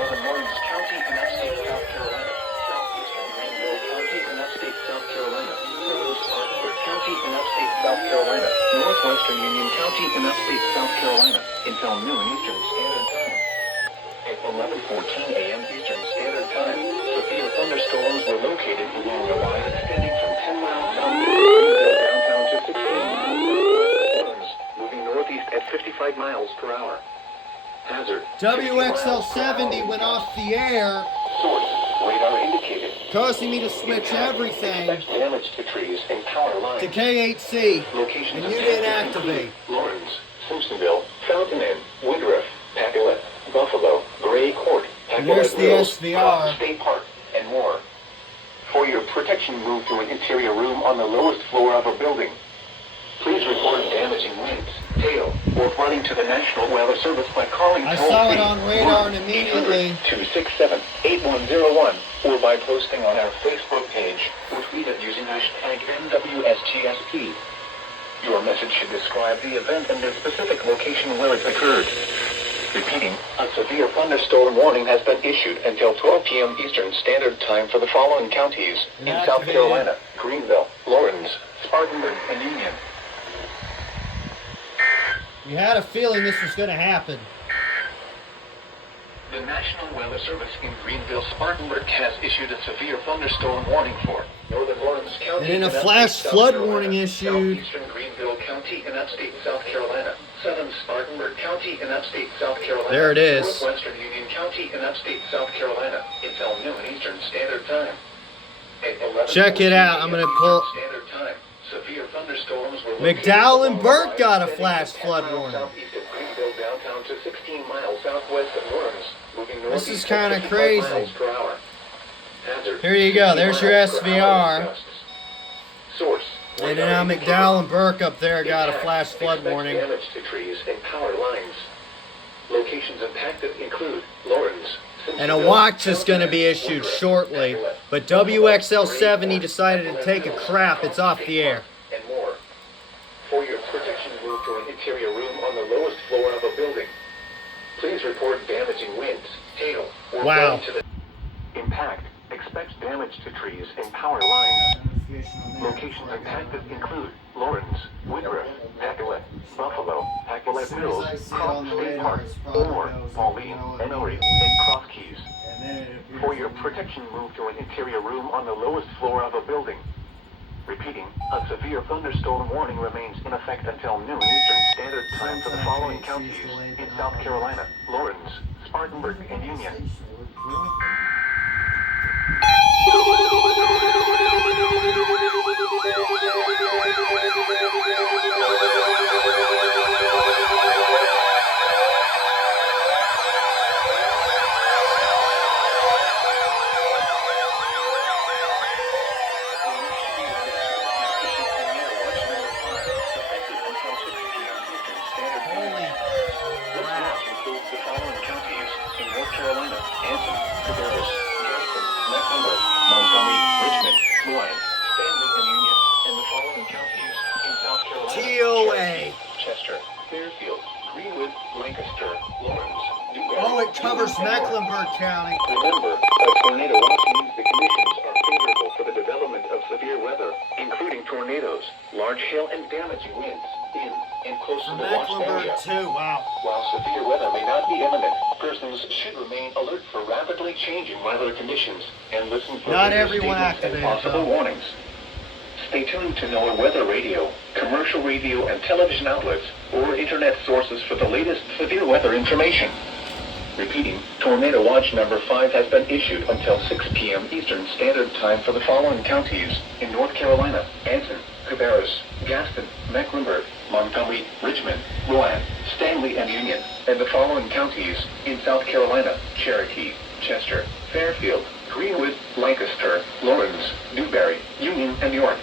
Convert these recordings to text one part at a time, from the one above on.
northern Lawrence County in upstate South Carolina, southeastern Greenville County in upstate South Carolina, southern Spartanburg County in upstate South Carolina, northwestern Union County in upstate South Carolina, until noon Eastern Standard Time. At 11:14 a.m. Eastern Standard Time, severe thunderstorms were located along a line extending from 10 miles south of Greenville downtown to 16 miles southwest of Lawrence, moving northeast at 55 miles per hour. Hazard. WXL 70 went off the air, Source. Radar indicated. causing me to switch everything Expect damage to trees and power lines. to K8C, Locations and you of didn't hazard activate. include Lawrence, Simpsonville, Fountain Inn, Woodruff, Pacolet, Buffalo, Gray Court, And there's Pacolet the Mills, SVR. Cross State Park, and more. For your protection, move to an interior room on the lowest floor of a building. Please report damaging winds, hail, or flooding to the National Weather Service by calling I toll-free saw it on radar and immediately. 800-267-8101, or by posting on our Facebook page, which we have using hashtag NWSGSP. Your message should describe the event and the specific location where it occurred. Repeating, a severe thunderstorm warning has been issued until 12 p.m. Eastern Standard Time for the following counties in South Inactivated. Carolina: Greenville, Lawrence, Spartanburg, and Union. We had a feeling this was going to happen. The National Weather Service in Greenville, Spartanburg has issued a severe thunderstorm warning for northern Lawrence County. And then a upstate flash South flood Carolina, warning issued. Southeastern Greenville County in upstate South Carolina, southern Spartanburg County in upstate South Carolina. There it is. Northwestern Union County in upstate South Carolina until noon Eastern Standard Time. At 11:14 Check it out. I'm going to pull. Standard Time. Severe thunderstorms were McDowell and located Burke along got a the line flash extending flood from 10 warning. miles southeast of Greenville downtown to 16 miles southwest of Lawrence, moving This is northeast kinda at 55 crazy. miles per hour. Hazard. Here you go. There's your 60 miles per hour SVR. gusts. Source. And then now McDowell and Burke up there got a flash flood Expect warning. damage to trees and power lines. Locations impacted include Lawrence. And a watch is going to be issued shortly. But WXL 70 decided to take a crap. It's off the air. And more. For your protection, move to an interior room on the lowest floor of a building. Please report damaging winds, hail, or Wow. flooding to the impact. Expect damage to trees and power lines. Locations impacted include Lawrence, Woodruff, Pacolet, Buffalo, Pacolet Mills, Cross State Park, Orr, Pauline, Anarchy, and Cross Keys. For your protection, move to an interior room on the lowest floor of a building. Repeating, a severe thunderstorm warning remains in effect until noon Eastern Standard Time for the following counties in South Carolina: Lawrence, Spartanburg, and Union. Holy crap. Includes the following counties in North Carolina: Anson, Cabarrus, Gaston, Mecklenburg, Montgomery, Richmond, Rowan, Stanley, and Union, and the following counties in South Carolina: TOA. Cherokee, Chester, Fairfield, Greenwood, Lancaster, Lawrence, Newberry. Oh, it covers Mecklenburg County. Remember, a tornado watch means the conditions are favorable for the development of severe weather, including tornadoes, large hail, and damaging winds in and close to the watch Mecklenburg area. too. Wow. While severe weather may not be imminent, persons should remain alert for rapidly changing weather conditions and listen for Not weather everyone statements and activated, possible though. warnings. Stay tuned to NOAA weather radio, commercial radio and television outlets, or internet sources for the latest severe weather information. Repeating, Tornado Watch number 5 has been issued until 6 p.m. Eastern Standard Time for the following counties in North Carolina: Anson, Cabarrus, Gaston, Mecklenburg, Montgomery, Richmond, Rowan, Stanley, and Union, and the following counties in South Carolina: Cherokee, Chester, Fairfield, Greenwood, Lancaster, Lawrence, Newberry, Union, and York.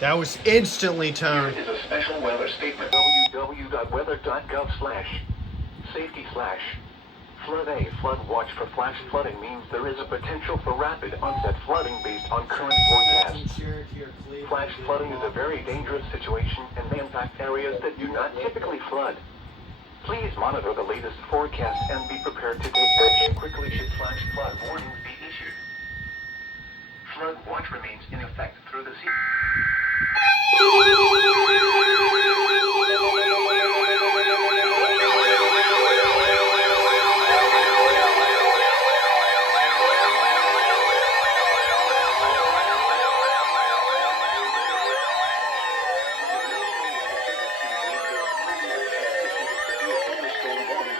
That was instantly Here turned. is a special weather statement. www.weather.gov/safety/flood A. Flood watch for flash flooding means there is a potential for rapid onset flooding based on current forecast. forecast. Flash flooding is a very dangerous situation and may impact areas that do not typically flood. Please monitor the latest forecast and be prepared to take action quickly should flash flood warnings be issued. Flood watch remains in effect through the sea.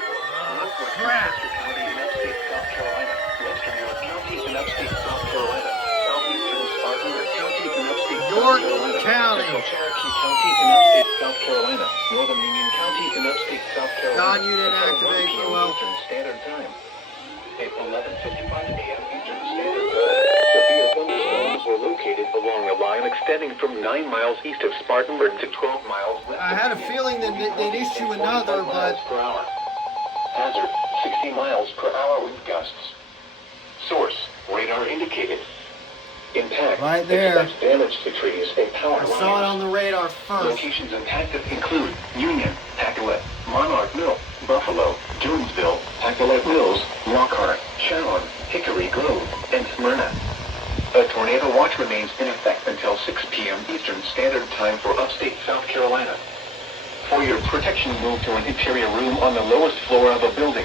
Crap. County in upstate South Carolina, western York County in upstate South Carolina, southeastern Spartanburg County in upstate York South Carolina, County. central Cherokee County in upstate South Carolina, northern Union County in upstate South Carolina. God, you didn't until 1 activate p.m. well. Eastern Standard Time. At 11:55 a.m. Eastern Standard Time, severe thunderstorms were located along a line extending from 9 miles east of Spartanburg to 12 miles west. I had a feeling that they'd issue another, but per hour. Hazard, 60 miles per hour wind gusts. Source, radar indicated. Impact, Right there. expect damage to trees and power I lines. saw it on the radar first. Locations impacted include Union, Pacolet, Monarch Mill, Buffalo, Jonesville, Pacolet Mills, Lockhart, Sharon, Hickory Grove, and Smyrna. A tornado watch remains in effect until 6 p.m. Eastern Standard Time for upstate South Carolina. For your protection, move to an interior room on the lowest floor of a building.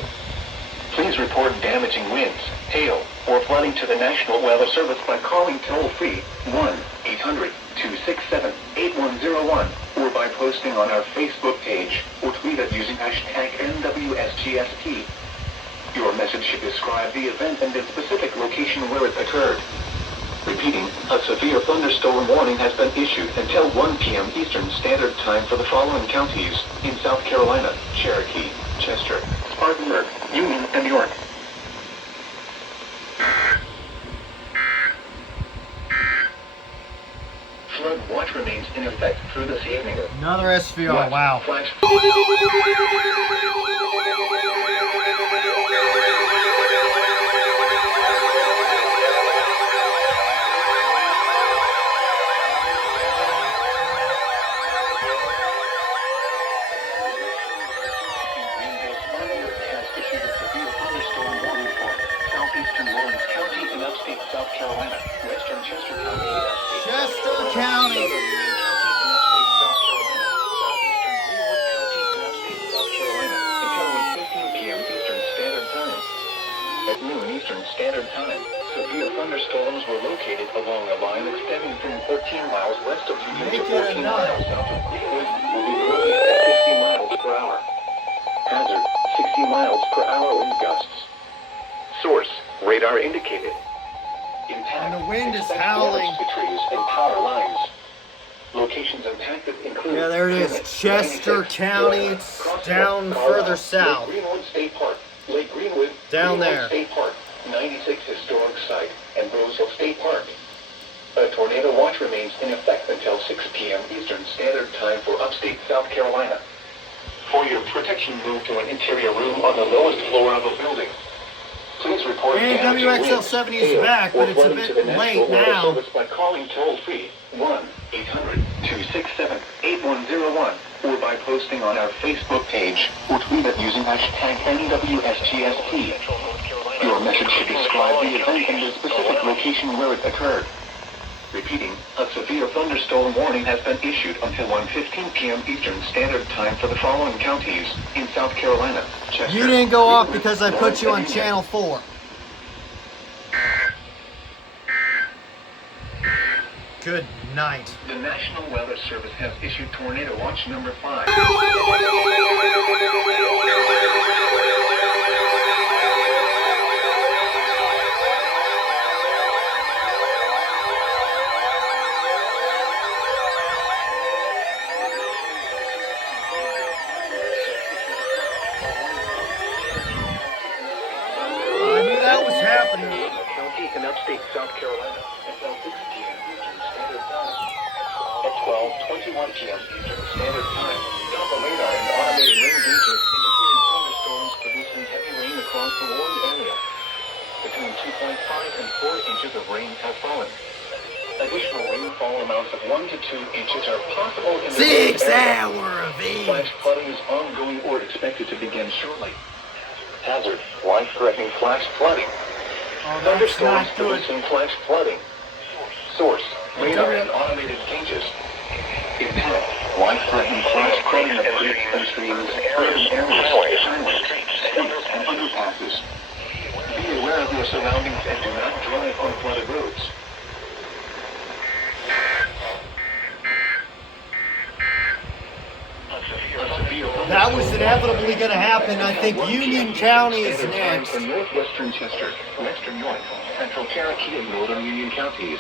Please report damaging winds, hail, or flooding to the National Weather Service by calling toll-free 1-800-267-8101 or by posting on our Facebook page or tweet it using hashtag NWSGSP. Your message should describe the event and the specific location where it occurred. Repeating, a severe thunderstorm warning has been issued until 1 p.m. Eastern Standard Time for the following counties in South Carolina: Cherokee, Chester, Spartanburg, Union, and York. Flood watch remains in effect through this evening. Another SVR. Wow. Flash. South Carolina, western Chester County, Chester County. At noon Eastern Standard Time, severe thunderstorms were located along a line extending from 14 miles west of Union to 14 miles south of Greenwood, moving northeast at 50 miles per hour. Hazard, 60 miles per hour wind gusts. Source, radar indicated. Impact, And the wind is expect howling. damage to trees and power lines. Locations impacted include... Yeah, there it is. Plymouth, Chester 96, County. Florida, It's Crossville, down Colorado, further south. Lake Greenwood State Park, Lake Greenwood, Down Greenwood there. State Park, 96 Historic Site, and Roseville State Park. A tornado watch remains in effect until 6 p.m. Eastern Standard Time for upstate South Carolina. For your protection, move to an interior room on the lowest floor of a building. Please report And damaging winds, WXL70 is hail, back, or but it's a flooding bit to the National late Weather now. Service by calling toll-free 1-800-267-8101 or by posting on our Facebook page or tweet it using hashtag NWSGSP. Your message should describe the event and the specific location where it occurred. Repeating, a severe thunderstorm warning has been issued until 1:15 p.m. Eastern Standard Time for the following counties in South Carolina. Chester, You didn't go off Greenwood, because I put you on North channel 4. Good night. The National Weather Service has issued Tornado Watch number 5. I knew that was happening. County in upstate South Carolina until 6 p.m. Eastern Standard Time. At 12:21 p.m. Eastern Standard Time, Doppler radar and automated rain gauges indicating thunderstorms producing heavy rain across the warned area. Between 2.5 and 4 inches of rain have fallen. Additional rainfall amounts of 1 to 2 inches are possible in the 6 area. hour event. Flash flooding is ongoing or expected to begin shortly. Hazard, life-threatening flash flooding. Oh, that's Thunderstorms not good. producing flash flooding. Source, radar and automated gauges. Impact, life-threatening flash flooding of creeks and streams, urban areas, highways, streets, and underpasses. Be aware of your surroundings and do not drive on flooded roads. That was inevitably going to happen. I think Union County is Standard time next. for northwestern Chester, western York, central Cherokee, and northern Union counties.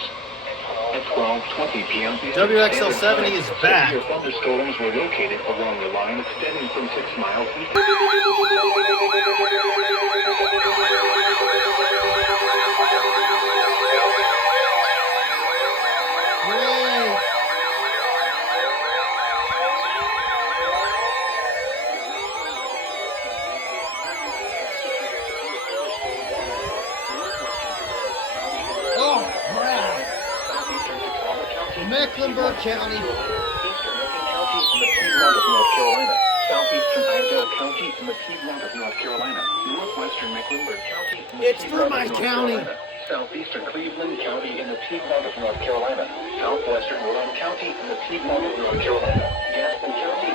At 12:20 p.m. WXL 70 is back. Severe thunderstorms were located along the line extending from 6 miles east. Great. Oh, crap. Mecklenburg County. Eastern Lincoln County in the Piedmont of North Carolina. Southeastern Iredell County in the Piedmont of North Carolina. Northwestern Mecklenburg County in the It's for Piedmont my of North county. Carolina. Southeastern Cleveland County in the Piedmont of North Carolina. Southwestern Rowan County in the Piedmont of North Carolina. Gaston County.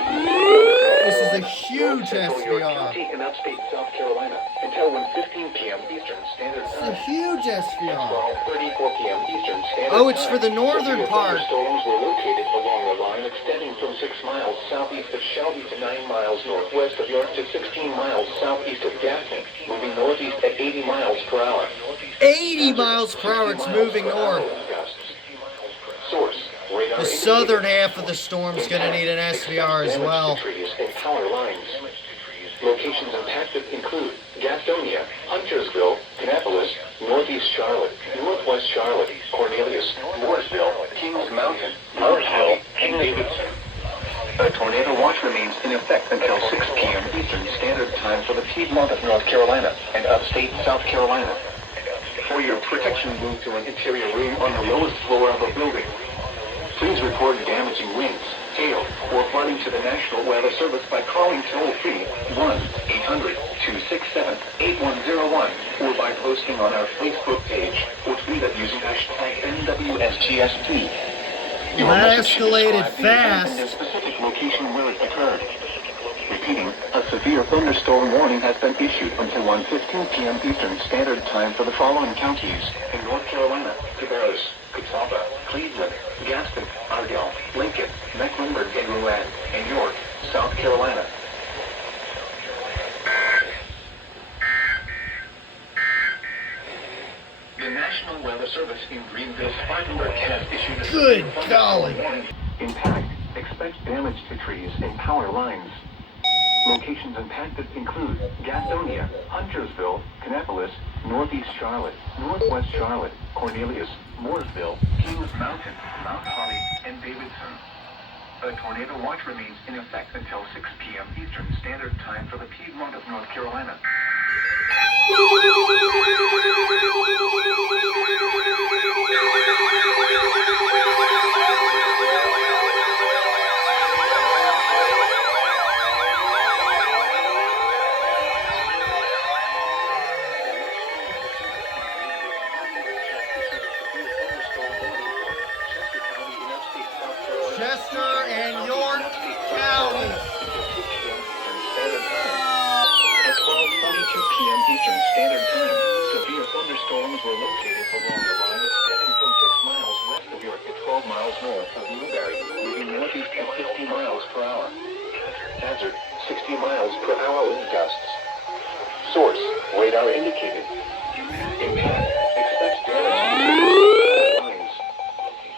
This is a huge Central York SVR. County in upstate South Carolina until 1:15 p.m. Eastern Standard It's a Time. huge SVR. 12:34 p.m. Eastern Standard Oh, it's Time. for the northern Severe part. thunderstorms were located along the line extending from 6 miles southeast of Shelby to 9 miles northwest of York to 16 miles southeast of Gaston, moving northeast at 80 miles per hour. 80 miles per hour, it's moving north. Source, radar The southern half of the storm's going to need an SVR as well. Trees and power lines. Locations impacted include Gastonia, Huntersville, Kannapolis, Northeast Charlotte, Northwest Charlotte, Cornelius, Mooresville, Kings Mountain, Mooresville, and Davidson. A tornado watch remains in effect until 6 p.m. Eastern Standard Time for the Piedmont of North Carolina and upstate South Carolina. For your protection, move to an interior room on the lowest floor of a building. Please report damaging winds, hail, or flooding to the National Weather Service by calling toll-free 1-800-267-8101 or by posting on our Facebook page or tweet it using hashtag NWSGSP. Well, that escalated fast. And the specific location where it occurred. Repeating, a severe thunderstorm warning has been issued until 1:15 p.m. Eastern Standard Time for the following counties in North Carolina: Cabarrus, Catawba, Cleveland, Gaston, Ardell, Lincoln, Mecklenburg and Rowan, and York, South Carolina. The National Weather Service in Greenville, Spartanburg has issued a Good severe golly. warning. Impact. Expect damage to trees and power lines. Locations impacted include Gastonia, Huntersville, Kannapolis, Northeast Charlotte, Northwest Charlotte, Cornelius, Mooresville, Kings Mountain, Mount Holly, and Davidson. A tornado watch remains in effect until 6 p.m. Eastern Standard Time for the Piedmont of North Carolina. Chester and York County. At 12:42 p.m. Eastern Standard Time, severe thunderstorms were located along the line extending from 6 miles west of York to 12 miles north of Newberry, moving northeast at 50 miles per hour. Hazard, 60 miles per hour wind gusts. Source, radar indicated. Impact, expect damage. Lines.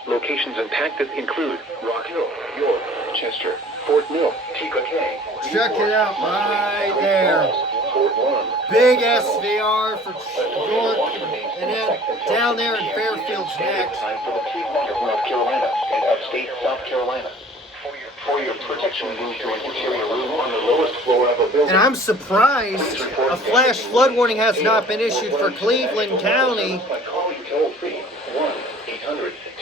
Locations impacted include Rock Hill, York, Chester, Fort Mill, T.K. Check it out right there. Fort Warren. Big SVR for York, and then down there in Fairfield's next. Time for the Piedmont of North Carolina and upstate South Carolina. For your protection, move to an interior room on the lowest floor of a building. And I'm surprised a flash flood warning has not been issued for Cleveland County. By calling toll-free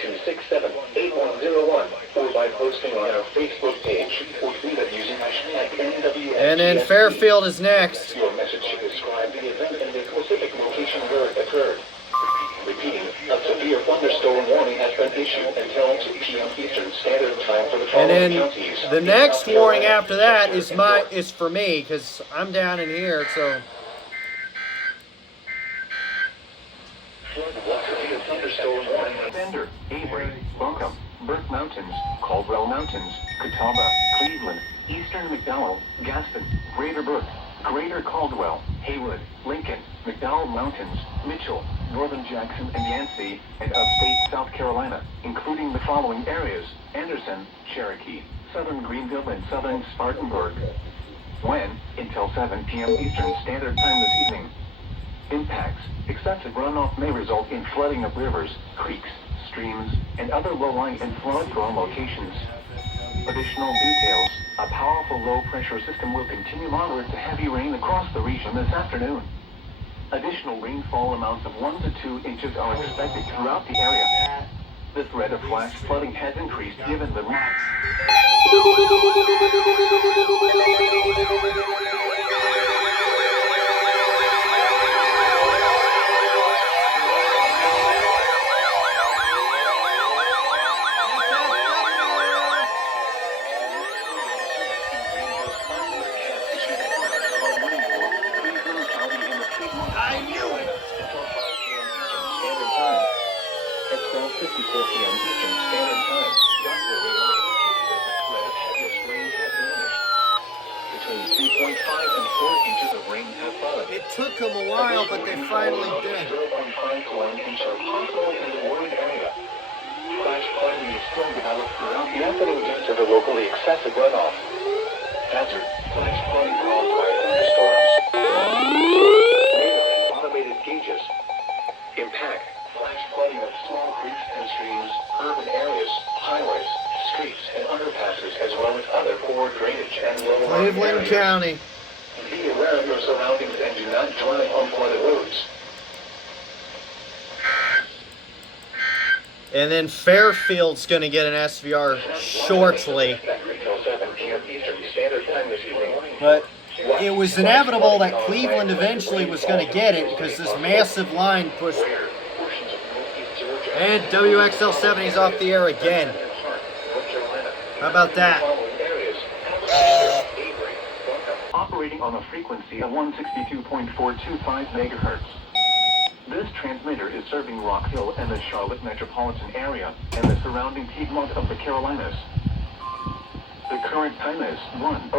867-8101 or by posting on our Facebook page or tweet it using hashtag NWXGSP. And then Fairfield is next. Your message should describe the event and the specific location where it occurred. Repeating, a severe thunderstorm warning has been issued until 2 p.m. Eastern Standard Time for the And following then counties. the next warning after that is for me, because I'm down in here, so. Thunderstorm warning. Bender, Avery, Buncombe, Burke Mountains, Caldwell Mountains, Catawba, Cleveland, Eastern McDowell, Gaston, Greater Burke, Greater Caldwell, Haywood, Lincoln, McDowell Mountains, Mitchell, Northern Jackson and Yancey, and upstate South Carolina, including the following areas: Anderson, Cherokee, Southern Greenville, and Southern Spartanburg. When? Until 7 p.m. Eastern Standard Time this evening. Impacts: excessive runoff may result in flooding of rivers, creeks, streams, and other low-lying and flood-prone locations. Additional details: a powerful low-pressure system will continue moderate to heavy rain across the region this afternoon. Additional rainfall amounts of 1 to 2 inches are expected throughout the area. The threat of flash flooding has increased given the At 12:54 p.m. Eastern Standard Time, Dr. radar indicated that the threat of heaviest rain has diminished. Between 3.5 and 4 inches of rain have fallen. It took them a while, but they finally did. 0.5 to 1 inch are possible in the warned area. Flash flooding is still developed throughout the afternoon due to the locally excessive runoff. Hazard: flash flooding caused by thunderstorms. Radar and automated gauges. Impact: flash flooding of small creeks and streams, urban areas, highways, streets, and underpasses, as well as other poor drainage and low-lying Cleveland areas. County. Be aware of your surroundings and do not drive on flooded roads. And then Fairfield's going to get an SVR shortly. Until 7 p.m. Eastern Standard Time this evening. But it was inevitable that Cleveland eventually was going to get it because this massive line pushed. And WXL70 is off the air again. How about that? Operating on a frequency of 162.425 megahertz. This transmitter is serving Rock Hill and the Charlotte metropolitan area and the surrounding Piedmont of the Carolinas. The current time is 1.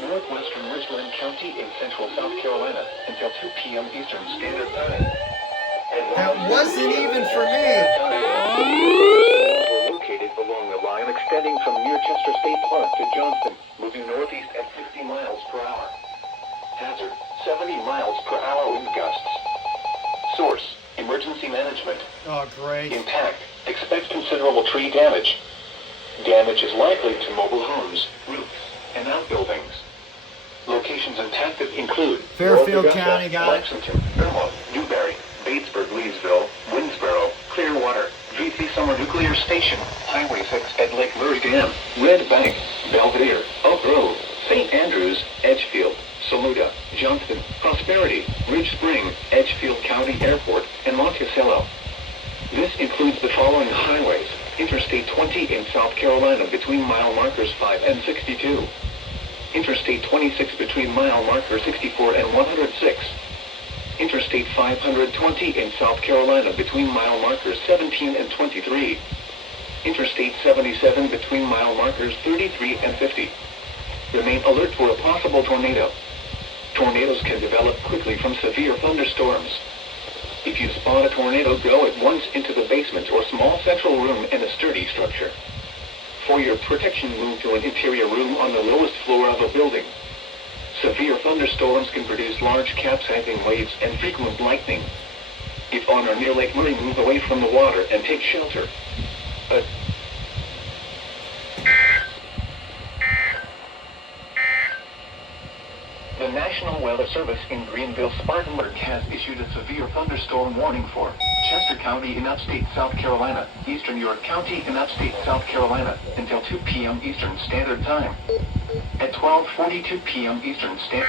Northwestern Richland County in central South Carolina until 2 p.m. Eastern Standard Time. That wasn't even for me. We're located along the line extending from near Chester State Park to Johnston, moving northeast at 60 miles per hour. Hazard: 70 miles per hour wind gusts. Source: emergency management. Oh, great. Impact: expect considerable tree damage. Damage is likely to mobile homes, roofs, and outbuildings. Locations impacted include Fairfield North Augusta, County, got it. Lexington, Vermont, Newberry, Batesburg, Leesville, Winsboro, Clearwater, G3 Summer Nuclear Station, Highway 6 at Lake Murray Dam, Red Bank, Belvedere, Oak Grove, St. Andrews, Edgefield, Saluda, Johnston, Prosperity, Ridge Spring, Edgefield County Airport, and Monticello. This includes the following highways: Interstate 20 in South Carolina between mile markers 5 and 62. Interstate 26 between mile markers 64 and 106. Interstate 520 in South Carolina between mile markers 17 and 23. Interstate 77 between mile markers 33 and 50. Remain alert for a possible tornado. Tornadoes can develop quickly from severe thunderstorms. If you spot a tornado, go at once into the basement or small central room in a sturdy structure. For your protection, move to an interior room on the lowest floor of a building. Severe thunderstorms can produce large capsizing waves and frequent lightning. If on or near Lake Murray, move away from the water and take shelter. The National Weather Service in Greenville-Spartanburg has issued a severe thunderstorm warning for Chester County in upstate South Carolina, eastern York County in upstate South Carolina, until 2 p.m. Eastern Standard Time. At 12:42 p.m. Eastern Standard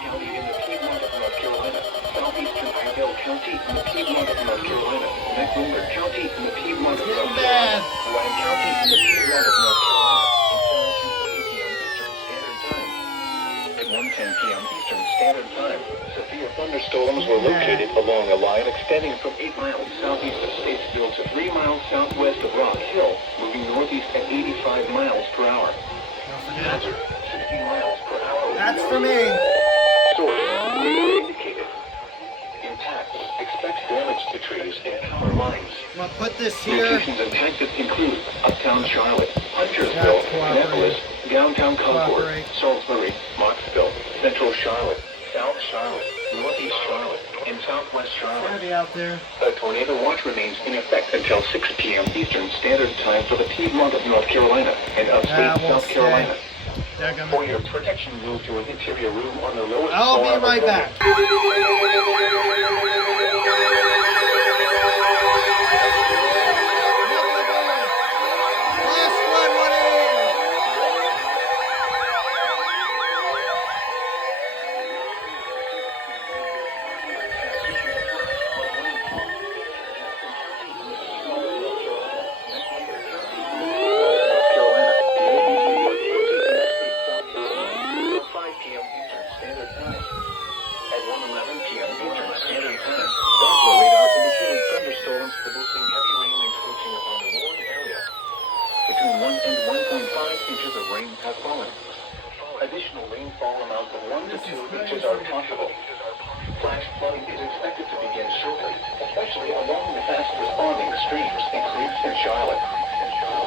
County in the Piedmont of North Carolina, Mecklenburg County in the Piedmont of North Carolina, Wayne County in the Piedmont of North Carolina, until 2:40 p.m. Eastern Standard Time. At 1:10 p.m. Eastern Standard Time, severe thunderstorms were located along a line extending from 8 miles southeast of Statesville to 3 miles southwest of Rock Hill, moving northeast at 85 miles per hour. Hazard, 60 miles per hour. That's for me. Source, radar indicated. Impact. Expect damage to trees and power lines. I'm gonna put this here. Locations impacted include Uptown Charlotte, Huntersville, Annapolis, Downtown Concord, Salisbury, Moxville, Central Charlotte, South Charlotte, Northeast Charlotte, and Southwest It's Charlotte. gonna be out there. A tornado watch remains in effect until 6 p.m. Eastern Standard Time for the Piedmont of North Carolina and upstate South Carolina. For your protection, move to an interior room on the lowest floor. I'll be right back. Additional rainfall amounts of 1 to 2 inches are possible. Flash flooding is expected to begin shortly, especially along the fast-responding streams and creeks in Charlotte.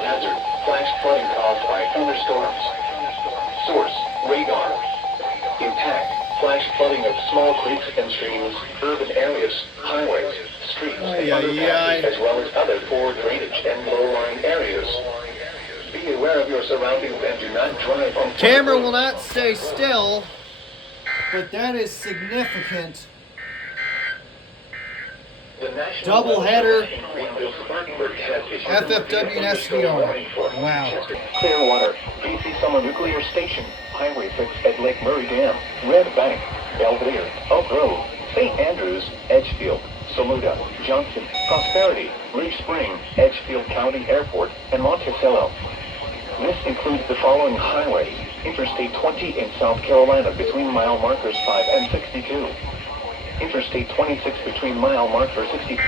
Hazard, flash flooding caused by thunderstorms. Source, radar. Impact, flash flooding of small creeks and streams, urban areas, highways, streets, and underpasses, as well as other poor drainage and low-lying areas. Be aware of your surroundings and do not drive on... Camera will not stay still, but that is significant. Double header, FFW and SVR. Wow. Clearwater, BC Summer Nuclear Station, Highway 6 at Lake Murray Dam, Red Bank, Belvedere, Oak Grove, St. Andrews, Edgefield, Saluda, Johnson, Prosperity, Ridge Spring, Edgefield County Airport, and Monticello. This includes the following highways: Interstate 20 in South Carolina between mile markers 5 and 62. Interstate 26 between mile marker 60.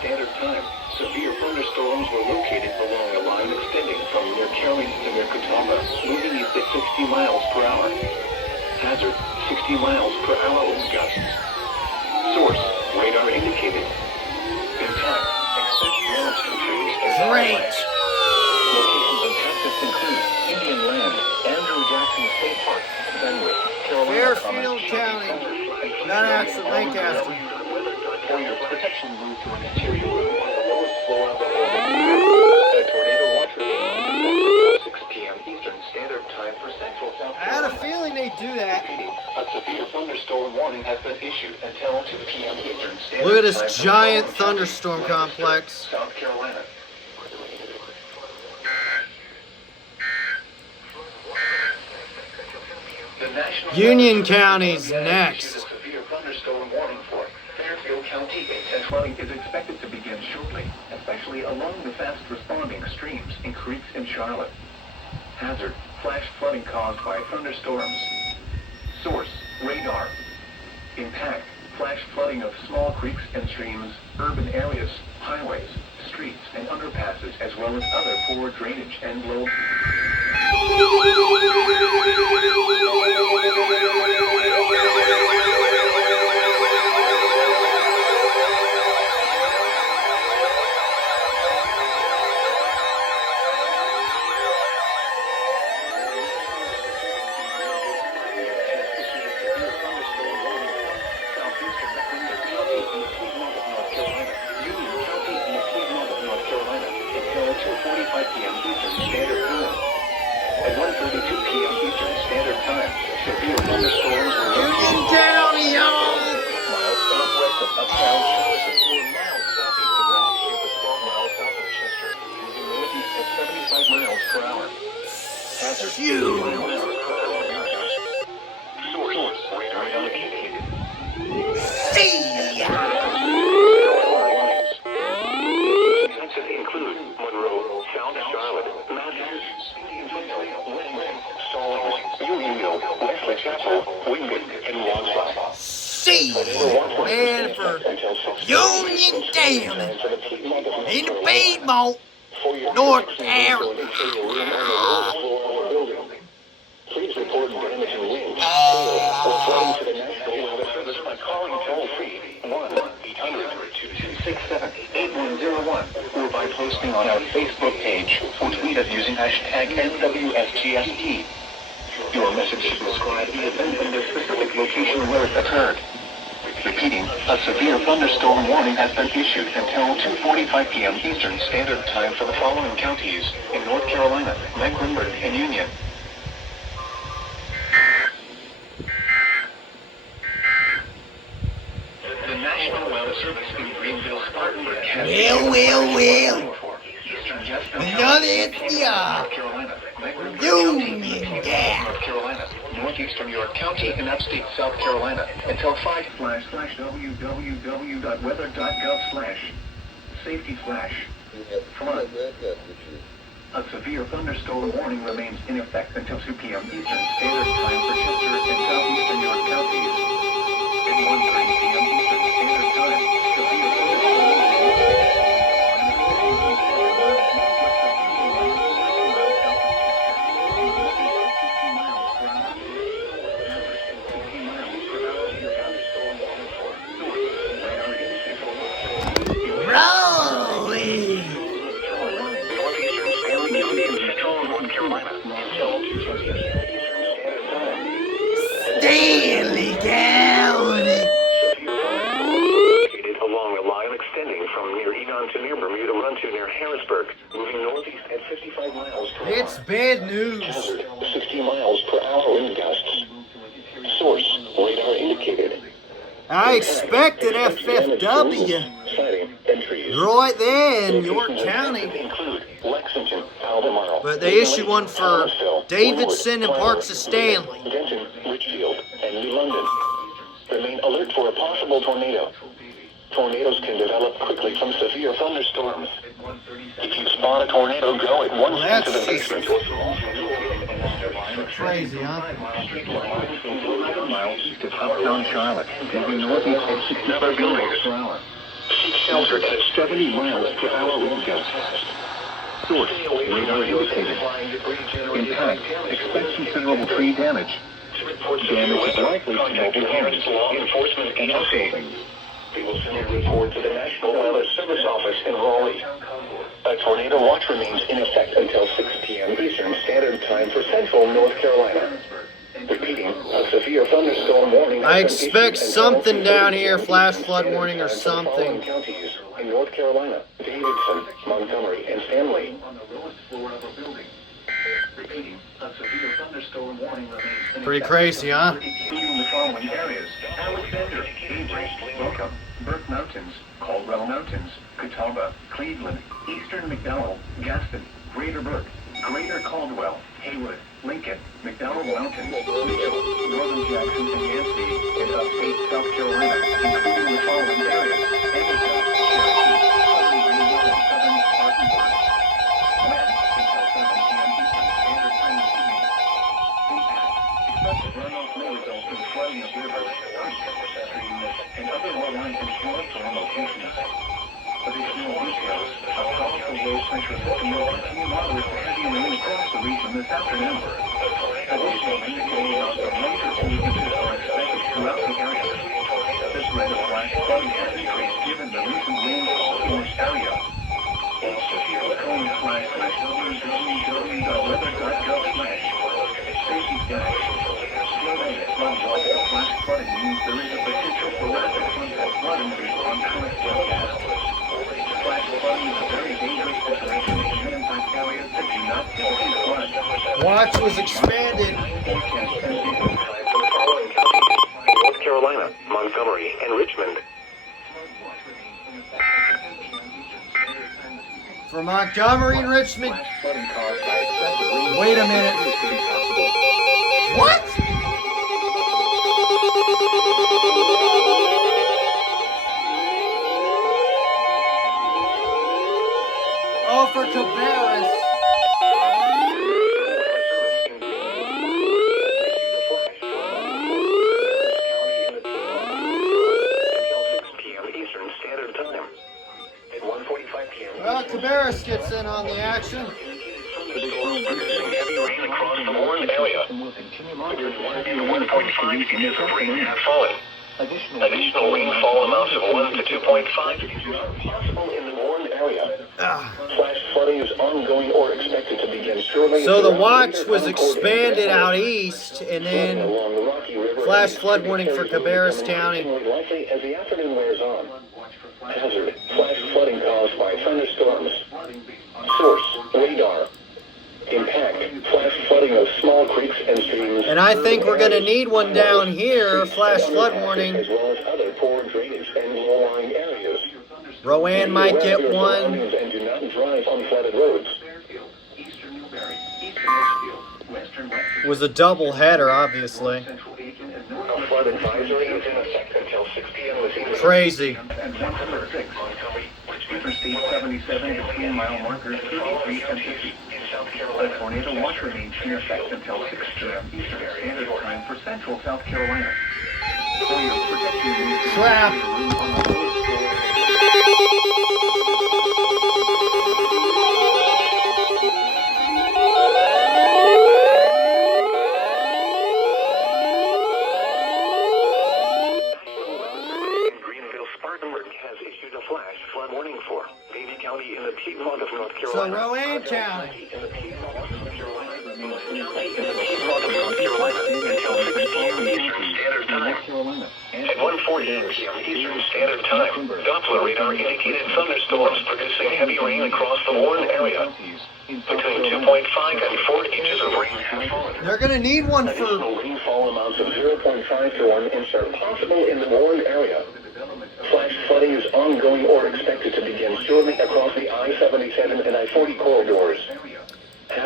Standard Time, severe thunderstorms were located along a line extending from near Kelly to near Catawba, moving east at 60 miles per hour. Hazard, 60 miles per hour wind gusts. Source, radar indicated. Impact, expect damage to trees and Great. Locations in Texas include Indian Land, Andrew Jackson State Park, Fenwick, Carolina. Fairfield County, not actually Lancaster. For your protection, move to an interior room on the lowest floor of the building. A tornado Standard Time for Central South I had a Carolina. feeling they'd do that. A severe thunderstorm warning has been issued until 2 p.m. Eastern Standard Look at this Time for giant the following thunderstorm counties: complex. South Carolina. The National Union Weather County's Service next. issued a severe thunderstorm warning for Fairfield County. Intense flooding is expected to begin shortly, especially along the fast-responding streams in creeks in Charlotte. Hazard: flash flooding caused by thunderstorms. Source: radar. Impact: flash flooding of small creeks and streams, urban areas, highways, streets, and underpasses, as well as other poor drainage and low. At 1:32 p.m. Eastern Standard Time, severe thunderstorms were Union County, y'all! miles southwest of uptown Charlotte, 4 miles southeast of Rock, 12 miles south of Chester, moving northeast at 75 miles per hour. Hazard: 50 miles per hour gusts. Source: radar indicated. Intensity include Monroe, South Charlotte, Massachusetts, Stallings, Unionville, Wesley Chapel, Wingate, and Wausau. See, man, for Union County in the Piedmont, North Carolina. Please report damage and wind, hail, or flooding to the National Weather Service by calling toll-free 1-800-267-8101 or by posting on our Facebook page or tweet us using hashtag NWSGST. Your message should describe the event and the specific location where it occurred. Repeating, a severe thunderstorm warning has been issued until 2:45 p.m. Eastern Standard Time for the following counties in North Carolina, Mecklenburg, and Union. The National Weather Service in Greenville, Spartanburg, Well. Another North job. Carolina, Mecklenburg Union County, County. North Carolina, northeastern York County, and upstate South Carolina until 5. /www.weather.gov/safety flash. Flood. A severe thunderstorm warning remains in effect until 2 p.m. Eastern Standard Time for Chester and southeastern York counties. At 1:30 p.m. Eastern Standard Time, severe Rolling. Northeastern Stanley County and central North Carolina until 2 p.m. Eastern Standard Time. Stanley County. Along a line extending from near Enon to near Bermuda Run to near Harrisburg, moving northeast at 55 miles per hour. It's bad news. Hazard: 60 miles per hour wind gusts. Source: radar indicated. I expected FFW Sighting and trees. right there in York Locations County. include Lexington, Albemarle, But they issued one for Thomasville, Davidson and Wynwood, parts of Stanley. Denton, Richfield, and New London. Remain alert for a possible tornado. Tornadoes can develop quickly from severe thunderstorms. If you spot a tornado, go at once Well, into the that's basement. Crazy, huh? 11 miles east of uptown Charlotte, moving northeast at 67 miles per hour. Seek shelter at 70 miles per hour wind gusts. Source: radar indicated. Impact: expect considerable tree damage. Damage is likely to mobile homes law enforcement and agency. buildings. We will send a report to the National Weather Service office in Raleigh. A tornado watch remains in effect until 6 p.m. Eastern Standard Time for central North Carolina. Repeating, a severe thunderstorm warning. I has been expect issued something until down 2:30 here, p.m. flash Eastern flood Standard warning or Time for the following something. counties in North Carolina: Davidson, Montgomery, and Stanley. On the lowest floor of a building. Repeating, a warning remains in Pretty effect crazy, huh? including the following areas: Alexander, Avery, Welcome, Burke Mountains, Caldwell Mountains, Catawba, Cleveland, Eastern McDowell, Gaston, Greater Burke, Greater Caldwell, Haywood, Lincoln, McDowell Mountains, Mitchell, Northern Jackson, and Yancey, in upstate South Carolina, including the following areas: Edmonton, Cherokee, Southern Greenville, and Southern Spartanburg. When, until 7 p.m. Eastern Standard Time this evening. Impact. Excessive runoff may result in flooding of rivers, creeks, streams, and other low-lying and short-term locations. Additional details: a powerful low-pressure system will continue moderate to heavy rain across the region this afternoon. Additional indicating of major sequences are expected throughout the area. This rate of flash flooding has increased given the recent rainfall in this area. Also, www.weather.gov/safety/slow-water/flash flooding means there is a potential for rapid onset flooding based on current forecasts. Flash flooding is a very dangerous situation and may impact areas that do not typically flood. Watch was expanded. North Carolina, Montgomery, and Richmond. For Montgomery and Richmond. Wait a minute. What? Oh, for Cabarrus. Well, Cabarrus gets in on the action. Heavy rain across the warned area. 1.5 inches of rain have fallen. Additional rainfall amounts of 1 to 2.5 inches are possible in the warned area. Flash flooding is ongoing or expected to begin shortly. So the watch was expanded out east, and then flash flood warning for Cabarrus County. Likely as the afternoon wears on. Hazard: flash flooding caused by thunderstorms. Source: radar. Impact: flash flooding of small creeks and streams. And I think we're going to need one down here, flash flood warning. As well as other poor drainage and low-lying areas. Rowan might get one. And do not drive on flooded roads. Was a double header, obviously. A flood advisory is in effect until 6 p.m. this evening. Crazy. And 106. Interstate 77 between mile markers 33 and 50. A tornado watch remains in effect until 6 p.m. Eastern Standard Time for Central South Carolina. For your protection, Crap. So Rowan County. At 1:14 p.m. Eastern Standard Time, Doppler radar indicated thunderstorms producing heavy rain across the warned area. Between 2.5 and 4 inches of rain have fallen. They're going to need one Additional for... rainfall amounts of 0.5 to 1 inch are possible in the warned area. Flash flooding is ongoing or expected to begin shortly across the I-77 and I-40 corridors.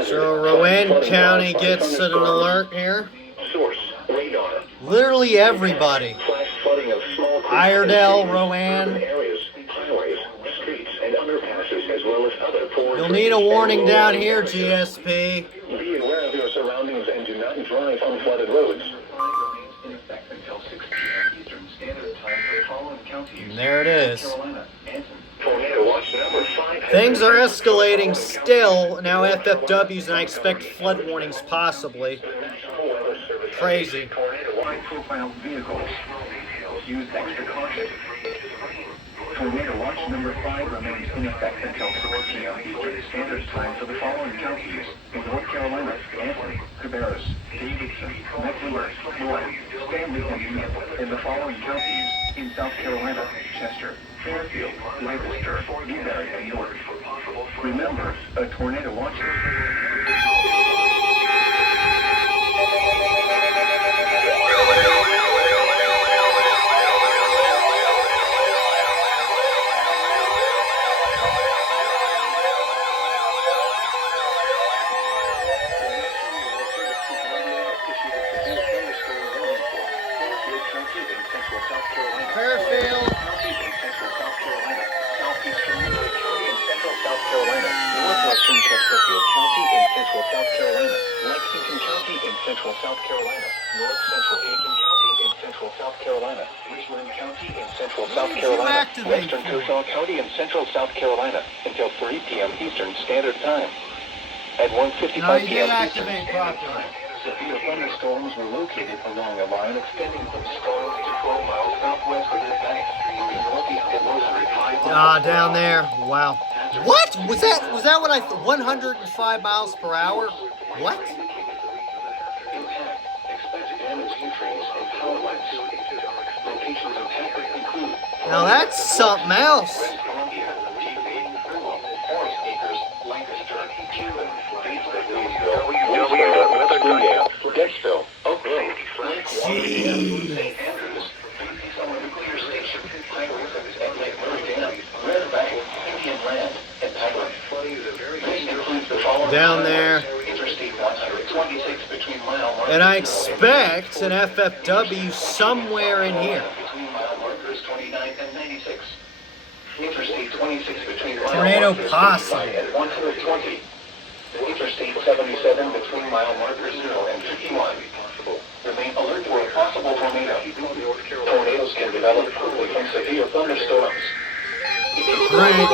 So Rowan County gets an alert here. Source: radar. Literally everybody. Flash flooding of small creeks Iredell, and Rowan. areas, highways, streets, and underpasses, as well as other poor. You'll need a warning down here, GSP. Be aware of your surroundings and do not drive on flooded roads. And there it is. Tornado watch number 5. Things are escalating still. Now FFWs, and I expect flood warnings possibly. Crazy. High-profile vehicles. Use extra caution. Tornado watch number 5 remains in effect until 6 p.m. Eastern Standard Time for the following counties: in North Carolina, Anthony, Cabarrus, Davidson, Mecklenburg, Floyd, Stanley, and Union. In the following counties: in South Carolina, Chester, Fairfield, Lancaster, Newberry, and York. Remember, a tornado watch. central South Carolina. North Central Aiken County in central South Carolina. Richland County in central South Carolina. Western Kershaw County in central South Carolina until 3 p.m. Eastern Standard Time. At 1:55 p.m. Eastern Standard Time, severe thunderstorms were located along a line extending from Stallings to 12 miles southwest of this bank, moving northeast at Rosary 5 miles. Ah, down there. Wow. What? Was that what I 105 miles per hour? What? Impact. Expect damage to trees and power lines. Locations impacted include Now that's something else. West Columbia, TV, Forest Acres, Lancaster, Cuban, Statesville, Dexville, Oak Grove, Jeez. St. Andrews, Summer Nuclear Station, Highways and Lake Murray Dam, Red Bank, Indian Land, and Tiger. This includes the following Down there. Interstate 126 between mile markers. And I expect an FFW somewhere in here. Between mile markers 29 and 96. Interstate 26 between mile Tornado markers possible. 25 and 120. Interstate 77 between mile markers 0 and 51. Remain alert for a possible tornado. Tornadoes can develop quickly from severe thunderstorms. Great.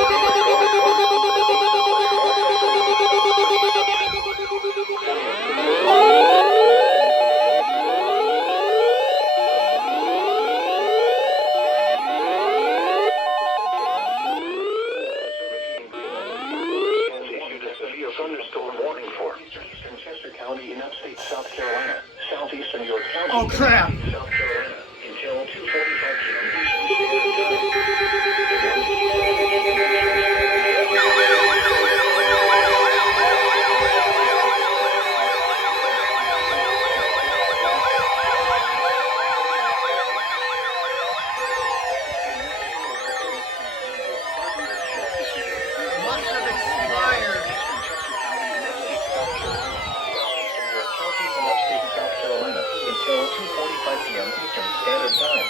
Thunderstorm warning for eastern Chester County in upstate South Carolina, southeastern York County, Oh crap. South Carolina, until 2:45 p.m. Eastern Must have expired. South Carolina until 2:45 p.m. Eastern Standard Time.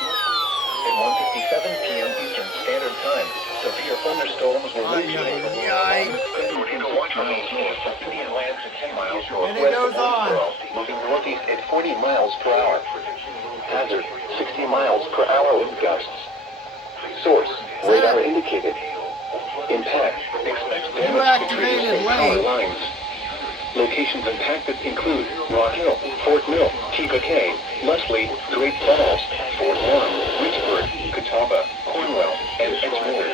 At 1:57 p.m. Eastern Standard Time, severe thunderstorms were located Ay, miles north of Indian Land to 10 miles And it northwest goes of on. Woodsboro, moving northeast at 40 miles per hour. Hazard, 60 miles per hour wind gusts. Source, radar indicated. Impact, expect damage to trees activated and power late. lines. Locations impacted include Rock Hill, Fort Mill, Tega Cay, Leslie, Great Falls, Fort Warren, Richburg, Catawba, Cornwell, and Edgewater.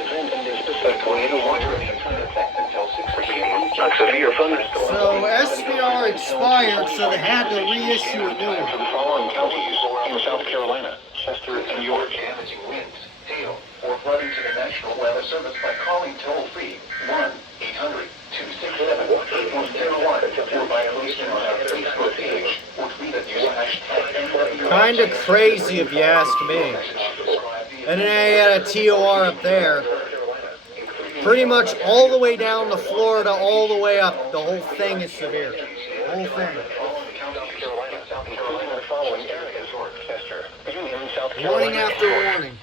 A tornado watch remains in effect until 6 p.m. A severe thunderstorm. So SVR expired, so they had to reissue a new For one. the following counties in South Carolina, Chester and York. damaging winds, hail, or flooding to the National Weather Service by calling toll-free 1-800-267-8101 or by posting on our Facebook page or tweet it using hashtag Kinda crazy if you ask me. And then they had a TOR up there. Pretty much all the way down to Florida, all the way up. The whole thing is severe. The whole thing. South Carolina, the following areas: Chester, Union, South Carolina. Warning after warning.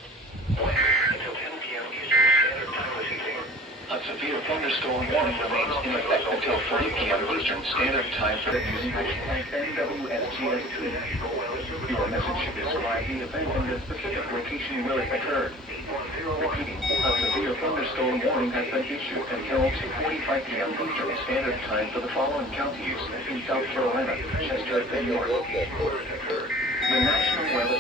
Until 10 p.m. Eastern Standard Time this evening. A severe thunderstorm warning remains in effect until 3 p.m. Eastern Standard Time for using hashtag NWSGS2. Your message should describe the event and the specific location where it occurred. Repeating, a severe thunderstorm warning has been issued until 2:45 p.m. Eastern Standard Time for the following counties in South Carolina, Chester, and York. The National Weather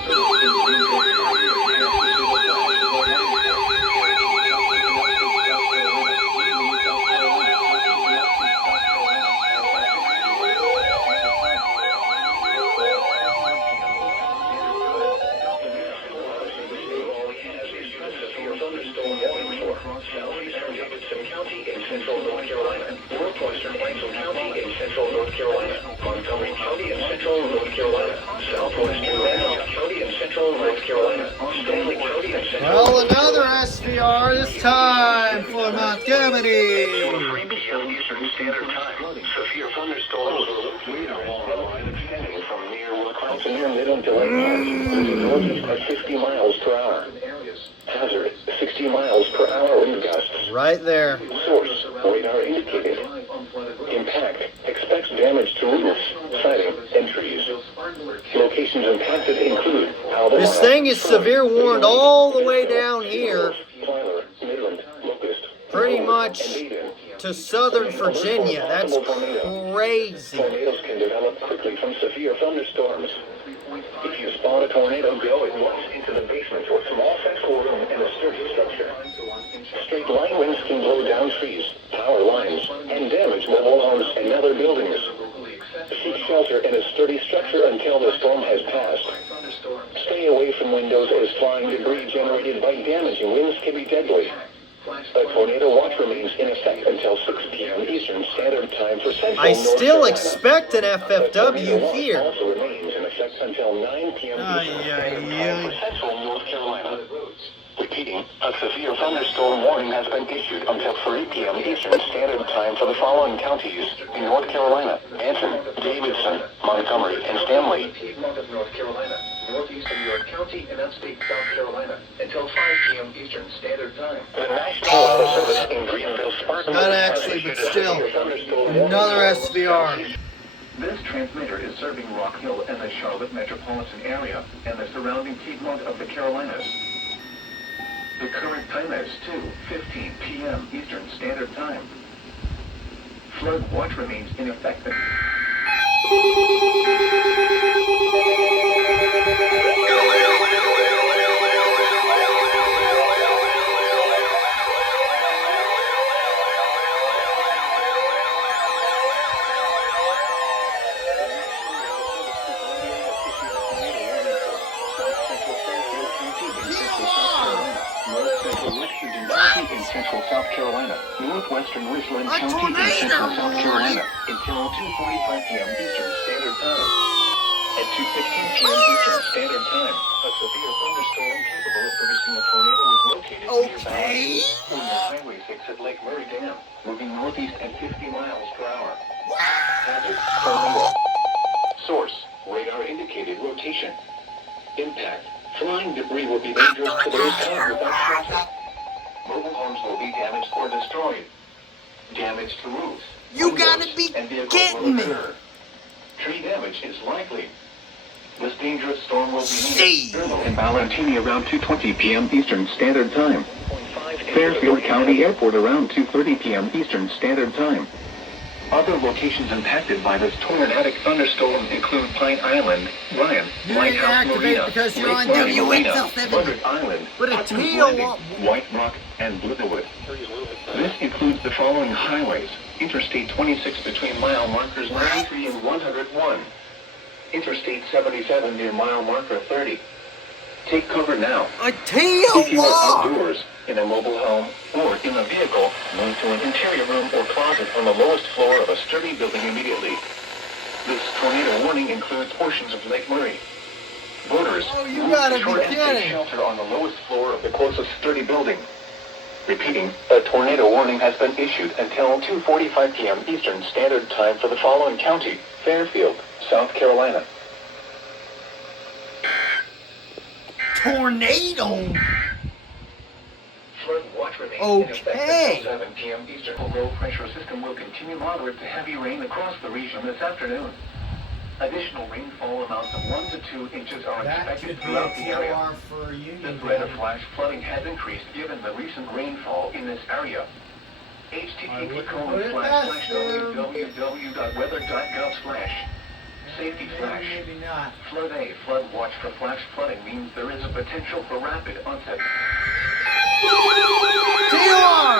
County in central North Carolina, northwestern Ransom County in central North Carolina, Montgomery County in central North Carolina, southwestern Randolph County in central North Carolina, Stanley County in central Well, another SVR this time for Montgomery. 3 p.m. Eastern Standard Time. Severe thunderstorms were located along the line extending from near Lacrosse to near Middle to Lake moving northeast at 50 miles per hour. Hazard, 60 miles per hour wind gusts. Right there. Source, radar indicated. Impact, expect damage to roofs, siding, and trees. Locations impacted include Albemarle, This thing is severe warned all the way down here, Tyler, Midland, Locust, pretty much and Dayton. to southern Virginia. That's crazy. Tornadoes can develop quickly from severe thunderstorms. If you spot a tornado, go at once into the basement or small central room in a sturdy structure. Straight line winds can blow down trees, power lines, and damage mobile homes and other buildings. Seek shelter in a sturdy structure until the storm has passed. Stay away from windows as flying debris generated by damaging winds can be deadly. A tornado watch remains in effect until 6 p.m. Eastern Standard Time for Central I North still Carolina. expect an A tornado FFW watch here. also remains in effect until 9 p.m. Eastern Standard Time for Central North Carolina. Repeating, a severe thunderstorm warning has been issued until 3 p.m. Eastern Standard Time for the following counties in North Carolina: Anson, Davidson, Montgomery, and Stanley. Piedmont of North Carolina, northeast of York County, and upstate South Carolina, until 5 p.m. Eastern Standard Time. The National Weather Service in Greenville, Spartanburg, Not has actually, issued but a still. severe thunderstorm warning Another for SVR. This transmitter is serving Rock Hill and the Charlotte metropolitan area and the surrounding Piedmont of the Carolinas. The current time is 2:15 p.m. Eastern Standard Time. Flood watch remains in effect. In central South Carolina, northwestern Richland County in central South Carolina, until 2:45 p.m. Eastern Standard Time. At 2:15 p.m. Eastern Standard Time, a severe thunderstorm capable of producing a tornado was located nearby on the Highway 6 at Lake Murray Dam, moving northeast at 50 miles per hour. Hazard, tornado. Source, radar indicated rotation. Impact, flying debris will be dangerous to those caught without shelter. Mobile homes will be damaged or destroyed. Damage to roofs, You windows, gotta be and vehicles kidding will me. occur. Tree damage is likely. This dangerous storm will be See. in Valentini around 2:20 p.m. Eastern Standard Time. Fairfield County Airport around 2:30 p.m. Eastern Standard Time. Other locations impacted by this tornadic thunderstorm include Pine Island, Ryan, You Lighthouse didn't Marina, activate because you're Lake on Murray Marina, WXL7. Buzzard Island, But a Hudson's Tito Landing, wa- White Rock, and Blizzardwood. This includes the following highways: Interstate 26 between mile markers 93 and 101. Interstate 77 near mile marker 30. Take cover now. A If you are Tio outdoors, in a mobile home, or in a vehicle, move to an interior room or closet on the lowest floor of a sturdy building immediately. This tornado warning includes portions of Lake Murray. Boarders, Oh, you move gotta to be short and take kidding. shelter on the lowest floor of the closest sturdy building. Repeating, a tornado warning has been issued until 2:45 p.m. Eastern Standard Time for the following county: Fairfield, South Carolina. tornado. Flood watch remains in effect Okay. until 7 p.m. Eastern. A low pressure system will continue moderate to heavy rain across the region this afternoon. Additional rainfall amounts of 1 to 2 inches are That expected could be a throughout the area. TOR for The Union threat of County. flash flooding has increased given the recent rainfall in this area. I wouldn't put it past them. www.weather.gov/ safety flash. Maybe not. Flood A, flood watch for flash flooding means there is a potential for rapid onset. TOR.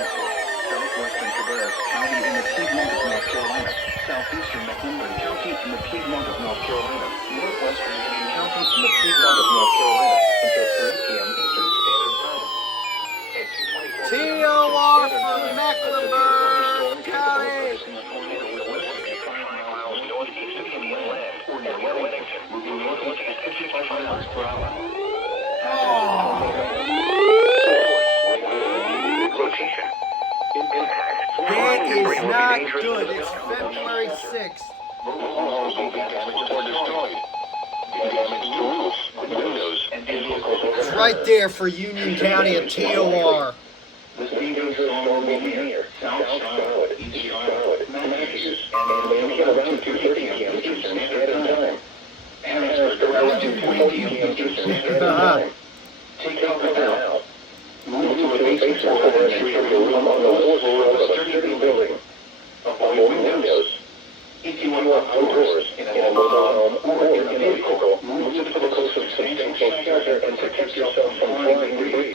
Southwestern Cabarrus County in the Piedmont of North Carolina. Southeastern McClellan County in the Piedmont of North Carolina. Northwestern Union County in the Piedmont of North Carolina until 3 p.m. Eastern Standard Time. At 2:24 p.m. TOR Eastern for Standard Time, Mecklenburg a severe thunderstorm capable of County. producing a tornado with winds at 5 miles northeast of inland or near Wellington, moving northeast at 55 miles per hour. Rotation. Impact. That is not good. It's February 26th. Homes will be damaged or destroyed. Damaged roofs, windows, and vehicles. It's right there for Union County at TOR. The dangerous storm will be near South Charlotte, East Charlotte, Matthews, and may hit around 2:30 p.m. Eastern Standard Time. Harrisburg around 2:20 p.m. Eastern Standard Time. Take cover now. Move to a basement or an interior room on the lower floor of a sturdy building. Avoid windows. If you are outdoors in a mobile home or in a vehicle, move to the closest substantial shelter and protect yourself from flying debris.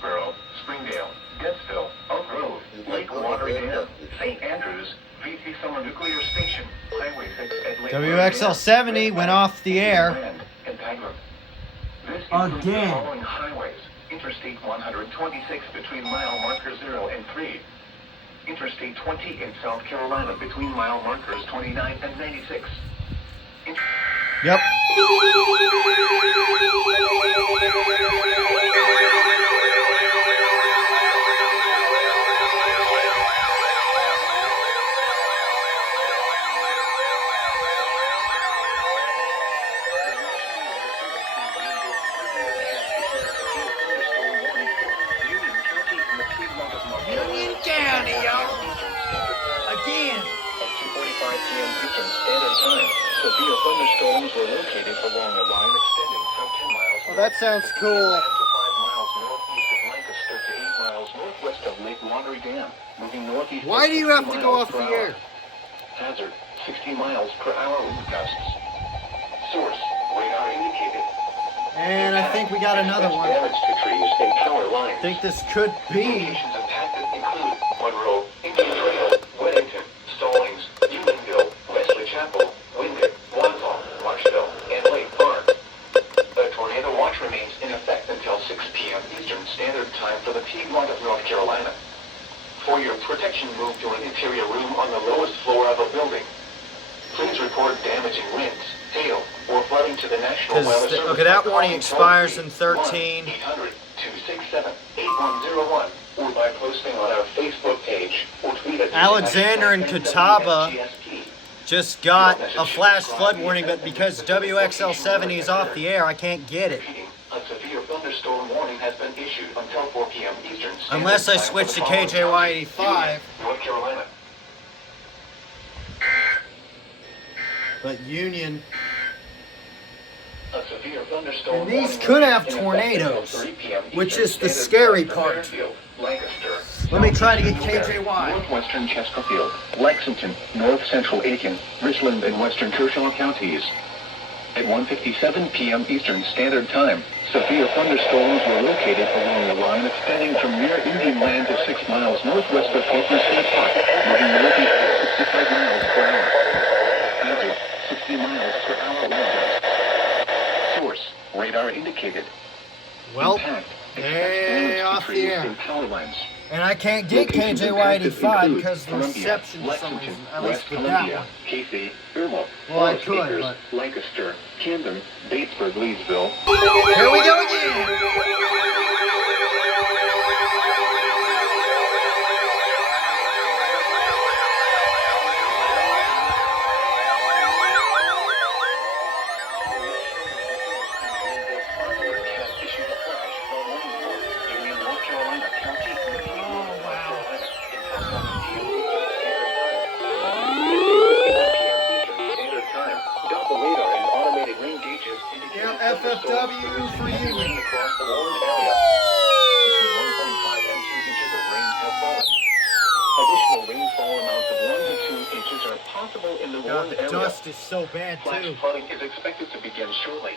Springdale, Gettsville, Oak Grove, Lake Water Dam, St. Andrews, VC Summer Nuclear Station, Highway 6 at Lake WXL 70 went off the air. And Tiger. This Again. includes the following highways: Interstate 126 between mile marker 0 and 3. Interstate 20 in South Carolina between mile markers 29 and 96. Yep. Union County, y'all. Again. At 2:45 p.m. Eastern Standard Time, severe thunderstorms were located along a line extending from 10 miles Well, that sounds cool. to 5 miles northeast of Lancaster to 8 miles northwest of Lake Watery Dam, moving northeast. Why at do you 60 have to go miles off per the hour. air? Hazard: 60 miles per hour wind gusts. Source: radar indicated. And I think we got another one. Damage to trees and power lines. I think this could be. Locations impacted include Monroe, Indian Trail, Weddington, Stallings, Unionville, Wesley Chapel, Windham, Wanhall, Marshville, and Lake Park. A tornado watch remains in effect until 6 p.m. Eastern Standard Time for the Piedmont of North Carolina. For your protection, move to an interior room on the lowest floor of a building. Please report damaging winds, hail, or flooding to the National Weather Service. Okay, that by warning calling expires in toll-free 13. 1-800-267-8101 or by posting on our Facebook page or tweet at Alexander and Catawba GSP. just got a flash flood warning, but because WXL 70 is off the air, I can't get it. Repeating, a severe thunderstorm warning has been issued until 4 p.m. Eastern Standard Unless I Time switch for to the following KJY counties: 85. Union, North Carolina. But Union. A severe thunderstorm And these warning could have in effect tornadoes, until 3 p.m. which Eastern is the Standard scary Time for part. Fairfield, Lancaster, Let me try to get Newberry, KJY. Northwestern Chesterfield, Lexington, North Central Aiken, Richland, and Western Kershaw counties. At 1:57 p.m. Eastern Standard Time, severe thunderstorms were located along the line extending from near Indian Land to 6 miles northwest of Peyton State Park, moving northeast at 65 miles per hour. Hazard: 60 miles per hour wind gusts. Source: radar indicated. Well, Impact: hey, expect damage off to the trees air. and power lines. And I can't get Locations KJY impacted 85 include because the Columbia, reception for some Lexington, reason, at West least with that Columbia, one. Casey, Irma, Well, I Forest could, Acres, but- Lancaster, Camden, Batesburg, Leesville. Here we go again. Yeah, FFW for you. Across the warned area. Between 1.5 and 2 inches of rain have fallen. Additional rainfall amounts of 1 to 2 inches are possible in the God, warned the area. dust is so bad Flash too. flooding is expected to begin shortly.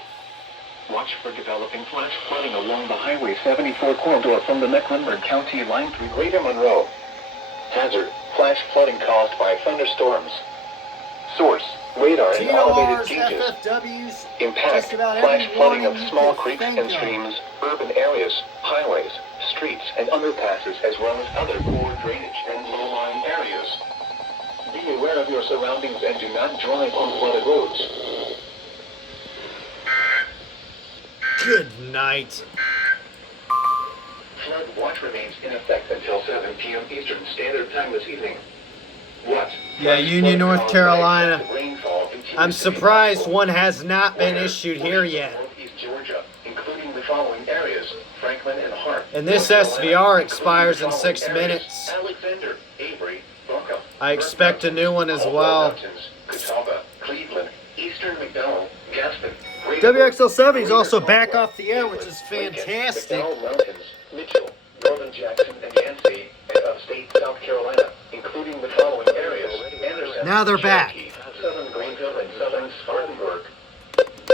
Watch for developing flash flooding along the Highway 74 corridor from the Mecklenburg County line through Greater Monroe. Hazard: flash flooding caused by thunderstorms. Source: radar and automated TORs, gauges. FFWs, Impact: just about flash every flooding warning of you small can creeks think and of. streams, urban areas, highways, streets, and underpasses, as well as other poor drainage and low-lying areas. Be aware of your surroundings and do not drive on flooded roads. Good night. Flood watch remains in effect until 7 p.m. Eastern Standard Time this evening. What? Yeah, Union, North Carolina. Rain I'm surprised one has not been issued here yet. Northeast Georgia, including the following areas: Franklin and Hart. And this North Carolina, SVR including expires the in following 6 areas: minutes. Alexander, Avery, Buncombe, I expect a new one as Caldwell well. Mountains, Catawba, Cleveland, Eastern McDowell, Gaston, WXL70 is also back off the air, which is fantastic. McDowell Mountains, Mitchell, Northern Jackson, and Yancey, and upstate South Carolina, including the following areas: Anderson, Now they're back. Cherokee, Southern Greenville, and Southern Spartanburg.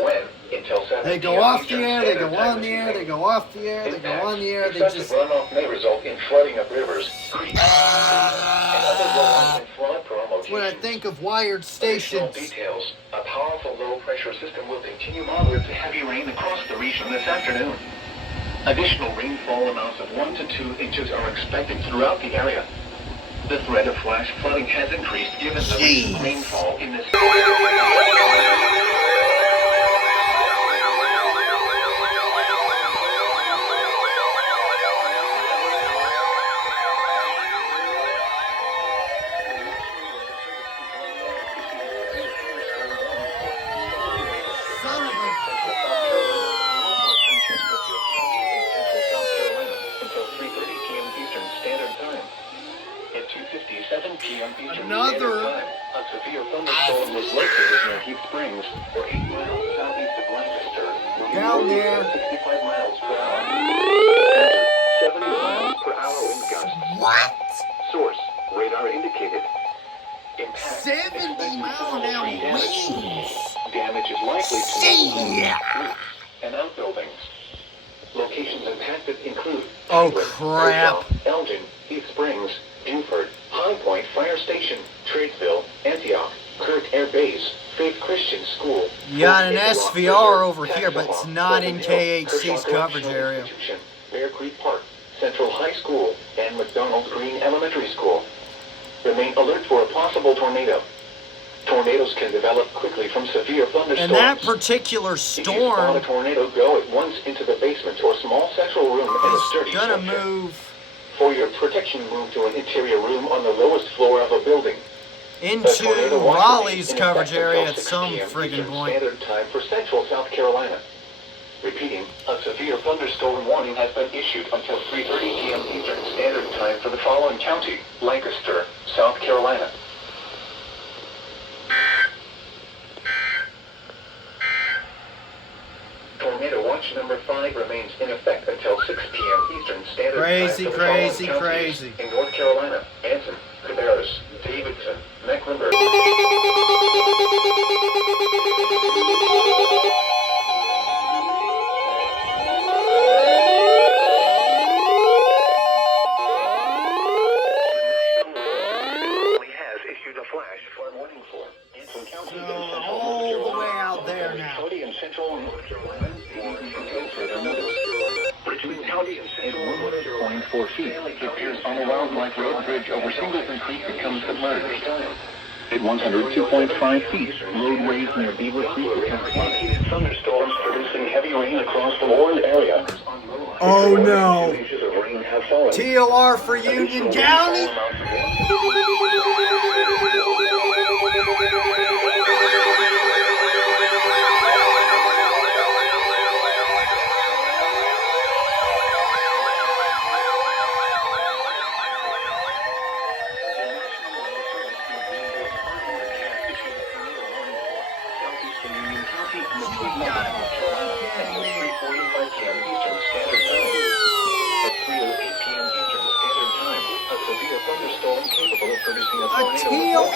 When until 7 They go p.m. off the Eastern air, they Standard go Time on this the air, evening. they go off the air, they go on the air, they Excessive just... runoff may result in flooding of rivers, creeks, and other runoff and flood prone When I locations. think of wired Additional stations. details: a powerful low-pressure system will continue moderate to heavy rain across the region this afternoon. Additional rainfall amounts of 1 to 2 inches are expected throughout the area. The threat of flash flooding has increased given the recent rainfall in this. Son of a... Until 3:30 p.m. Eastern Standard Time. At 2:57 p.m. Eastern Another- Standard Time, a severe thunderstorm was located near Heath Springs, or 8 miles southeast of Lancaster, moving Down northeast there. at 65 miles per hour. Hazard: 70 miles per hour wind gusts. What? Source: radar indicated. Impact: 70 mile an hour winds. Damage is likely to See ya. roofs and outbuildings. Locations impacted include Oh, England, crap. Oakville, Elgin, Heath Springs, Buford, High Point Fire Station, Tradesville, Antioch, Kirk Air Base, Faith Christian School. You got an Fort Igloos SVR River, over here, but it's Taxawa, not in Pleasant Hill, KHC's Kershaw coverage Correctional area. Institution, Bear Creek Park, Central High School, and McDonald Green Elementary School. Remain alert for a possible tornado. Tornadoes can develop quickly from severe thunderstorms. And that particular If you spot a storm tornado, go at once into the basement or small central room in a is sturdy gonna structure. move For your protection, move to an interior room on the lowest floor of a building. The into tornado watch Raleigh's remains in coverage effect area until at 6 some p.m. friggin' Eastern point. Standard Time for Central South Carolina. Repeating, a severe thunderstorm warning has been issued until 3:30 p.m. Eastern Standard Time for the following county: Lancaster, South Carolina. Tornado watch number 5 remains in effect until 6 p.m. Eastern Standard Crazy, Time for the crazy, following counties: crazy. in North Carolina: Anson, Cabarrus, Davidson, Mecklenburg. Only has issued a flash flood warning for Anson County and So, Central all North the Carolina. way out there now. County and Central North Carolina until further notice. Richmond County and Central North Carolina. 0.4 feet. It appears on the Wildlife Road Bridge over Singleton Creek becomes submerged. At 102.5 feet, roadways near Beaver Creek become flooded. Repeated thunderstorms producing heavy rain across the Warren area. Oh no. 2 inches of rain have fallen. TOR for Union County.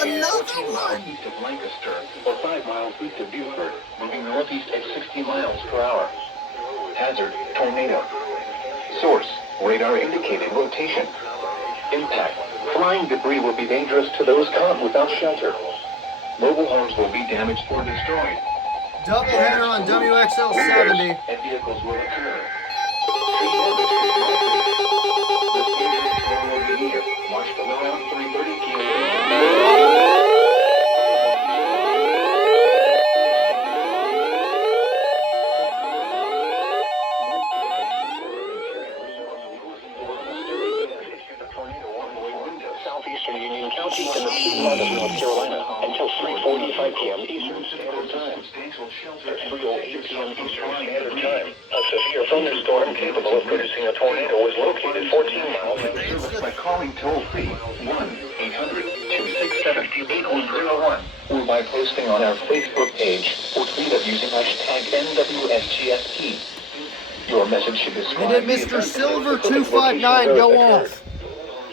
Another one. East of Lancaster, or 5 miles east of Buford, moving northeast at 60 miles per hour. Hazard: tornado. Source: radar indicated rotation. Impact: flying debris will be dangerous to those caught without shelter. Mobile homes will be damaged or destroyed. Doubleheader on WXL 70. And vehicles will occur. Tree damage is likely. The dangerous storm will be near. Watch below around 3:30 p.m. Southeastern Union County and the east part of North Carolina until 3:45 p.m. Eastern eventual shelter at 3:08 p.m. Eastern Standard Time. A severe thunderstorm capable of producing a tornado was located 14 miles Service by calling toll-free 1-800-267-8101 or by posting on our Facebook page or tweet us using hashtag NWSGSP. Your message should describe And then the Mr. event Silver and the 259, location go where it off.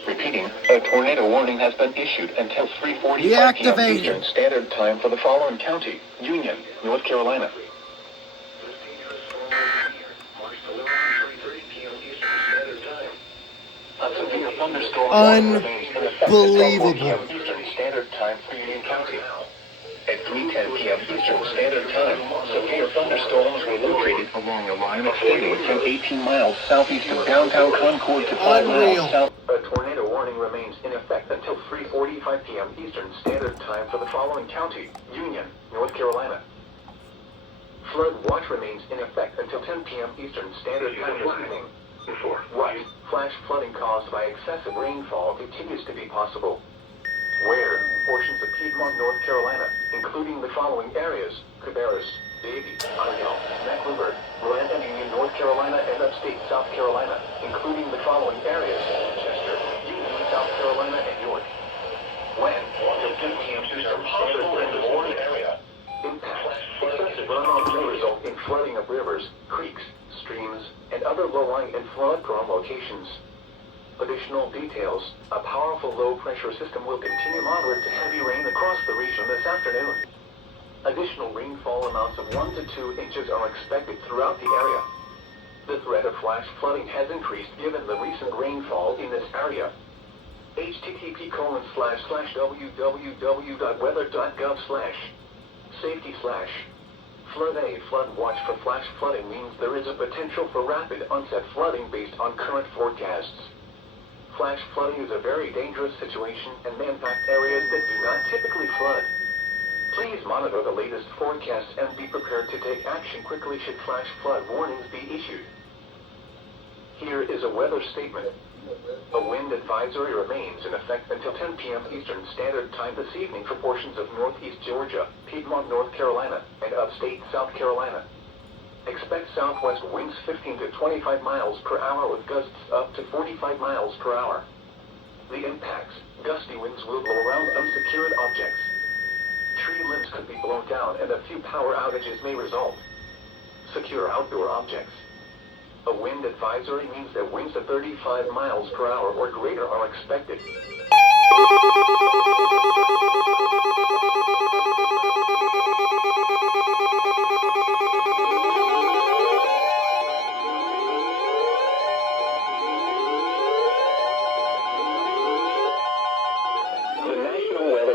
Repeating, a tornado warning has been issued until 3:45 p.m. Deactivated. Eastern Standard Time for the following county: Union, North Carolina. A severe thunderstorm remains in effect until 4 p.m. Eastern Standard Time for Union County. At 3:10 p.m. Eastern Standard Time, severe thunderstorms were located along a line extending from 18 miles southeast of downtown Concord to 5 miles south. A tornado warning remains in effect until 3:45 p.m. Eastern Standard Time for the following county: Union, North Carolina. Flood watch remains in effect until 10 p.m. Eastern Standard Time this evening. White, flash flooding caused by excessive rainfall continues to be possible. Where portions of Piedmont, North Carolina, including the following areas: Cabarrus, Davie, Iredell, Mecklenburg, Rowan and Union, North Carolina, and upstate South Carolina, including the following areas: Chester, Union, South Carolina, and York. When until 10 p.m. Eastern Standard Time in the Warren area. Impact: excessive runoff may result in flooding of rivers, creeks, streams, and other low-lying and flood-prone locations. Additional details: a powerful low-pressure system will continue moderate to heavy rain across the region this afternoon. Additional rainfall amounts of 1 to 2 inches are expected throughout the area. The threat of flash flooding has increased given the recent rainfall in this area. http://www.weather.gov/safety/ Flood aid. Flood watch for flash flooding means there is a potential for rapid onset flooding based on current forecasts. Flash flooding is a very dangerous situation and may impact areas that do not typically flood. Please monitor the latest forecasts and be prepared to take action quickly should flash flood warnings be issued. Here is a weather statement. A wind advisory remains in effect until 10 p.m. Eastern Standard Time this evening for portions of northeast Georgia, Piedmont, North Carolina, and upstate South Carolina. Expect southwest winds 15 to 25 miles per hour with gusts up to 45 miles per hour. The impacts: gusty winds will blow around unsecured objects. Tree limbs could be blown down and a few power outages may result. Secure outdoor objects. A wind advisory means that winds of 35 miles per hour or greater are expected.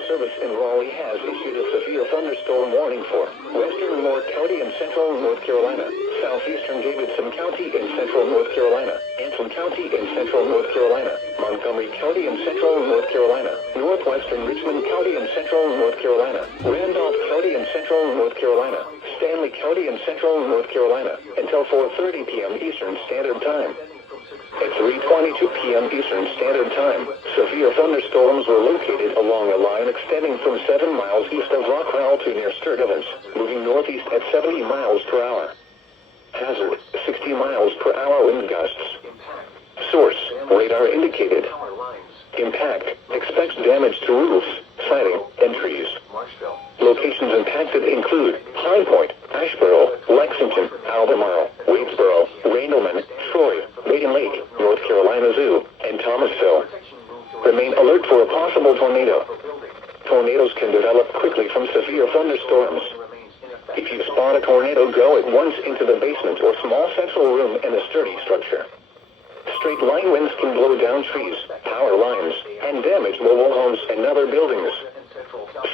Service in Raleigh has issued a severe thunderstorm warning for western Moore County and central North Carolina, southeastern Davidson County in central North Carolina, Antrim County in central North Carolina, Montgomery County in central North Carolina, northwestern Richmond County in central North Carolina, Randolph County in central North Carolina, Stanley County in central North Carolina, until 4:30 p.m. Eastern Standard Time. At 3:22 p.m. Eastern Standard Time, severe thunderstorms were located along a line extending from 7 miles east of Rockwell to near Sturgis, moving northeast at 70 miles per hour. Hazard: 60 miles per hour wind gusts. Source: radar indicated. Impact: expects damage to roofs, siding, and trees. Locations impacted include Pine Point, Asheboro, Lexington, Albemarle, Wadesboro, Randleman, Troy, Maiden Lake, North Carolina Zoo, and Thomasville. Remain alert for a possible tornado. Tornadoes can develop quickly from severe thunderstorms. If you spot a tornado, go at once into the basement or small central room in a sturdy structure. Straight line winds can blow down trees, power lines, and damage mobile homes and other buildings.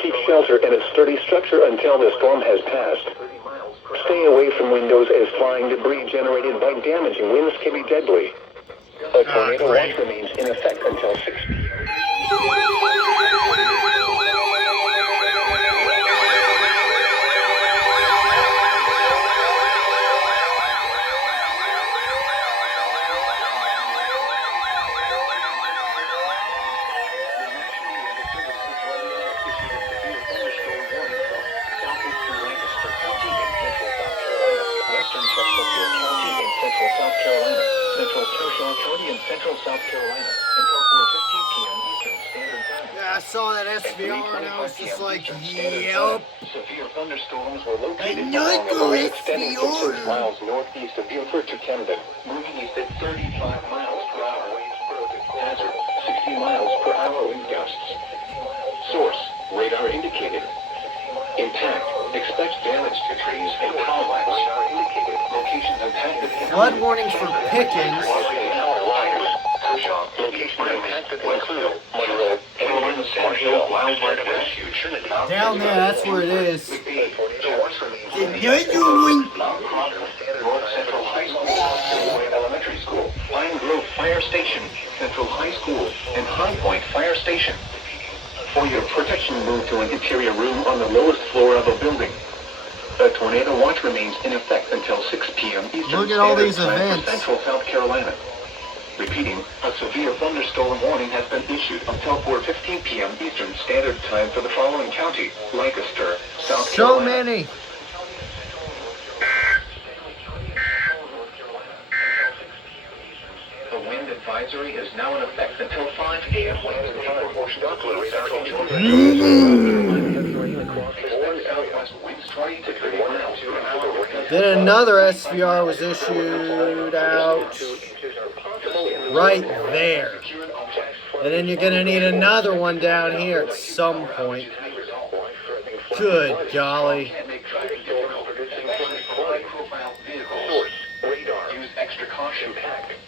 Seek shelter in a sturdy structure until the storm has passed. Stay away from windows as flying debris generated by damaging winds can be deadly. A tornado watch remains in effect until 6 p.m. central South Carolina until 4:15 p.m. Eastern Standard Time. Yeah, I saw that At SVR and I was 3:25 just p.m. like, Eastern Standard yep. Time, severe thunderstorms were located Another along a line extending from 6 SVR. miles northeast of Beaufort to Camden, moving east at 35 miles per hour. Hazard, 60 miles per hour wind gusts. Source, radar indicated. Impact, expect damage to trees and power lines. Locations impacted. Flood warnings for Pickens. Location impacted include Monroe, Edmonds, Marshall, Wildwood, Refuge. Down there, that's where it is. North Central High School, Lloyd Elementary School, Pine Grove Fire Station, Central High School, and High Point Fire Station. For your protection, move to an interior room on the lowest floor of a building. A tornado watch remains in effect until 6 p.m. Eastern Look at all Standard these Time events. for Central South Carolina. Repeating, a severe thunderstorm warning has been issued until 4:15 p.m. Eastern Standard Time for the following county: Lancaster, South So Carolina. many. The wind advisory is now in effect until 5 a.m. Southwest winds 20 to 30 miles per hour. Then another SVR was issued out right there. And then you're going to need another one down here at some point. Good golly. Use extra caution.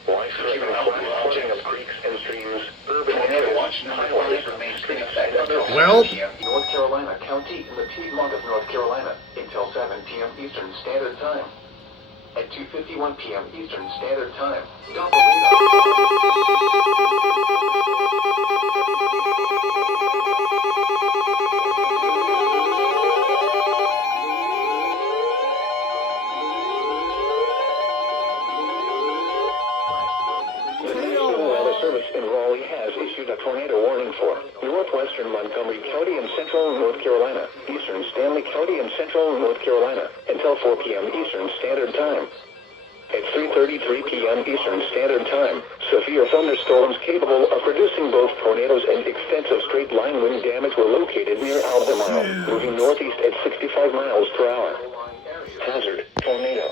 Secure outlet of creeks and streams. Tornado watch number 5 remains in effect until Well. 7 p.m. North Carolina County in the Piedmont of North Carolina until 7 p.m. Eastern Standard Time. At 2:51 p.m. Eastern Standard Time, Doppler Service in Raleigh has issued a tornado warning for northwestern Montgomery County and central North Carolina, eastern Stanley County and central North Carolina until 4 p.m. Eastern Standard Time. At 3:33 p.m. Eastern Standard Time, severe thunderstorms capable of producing both tornadoes and extensive straight-line wind damage were located near Albemarle, moving northeast at 65 miles per hour. Hazard, tornado.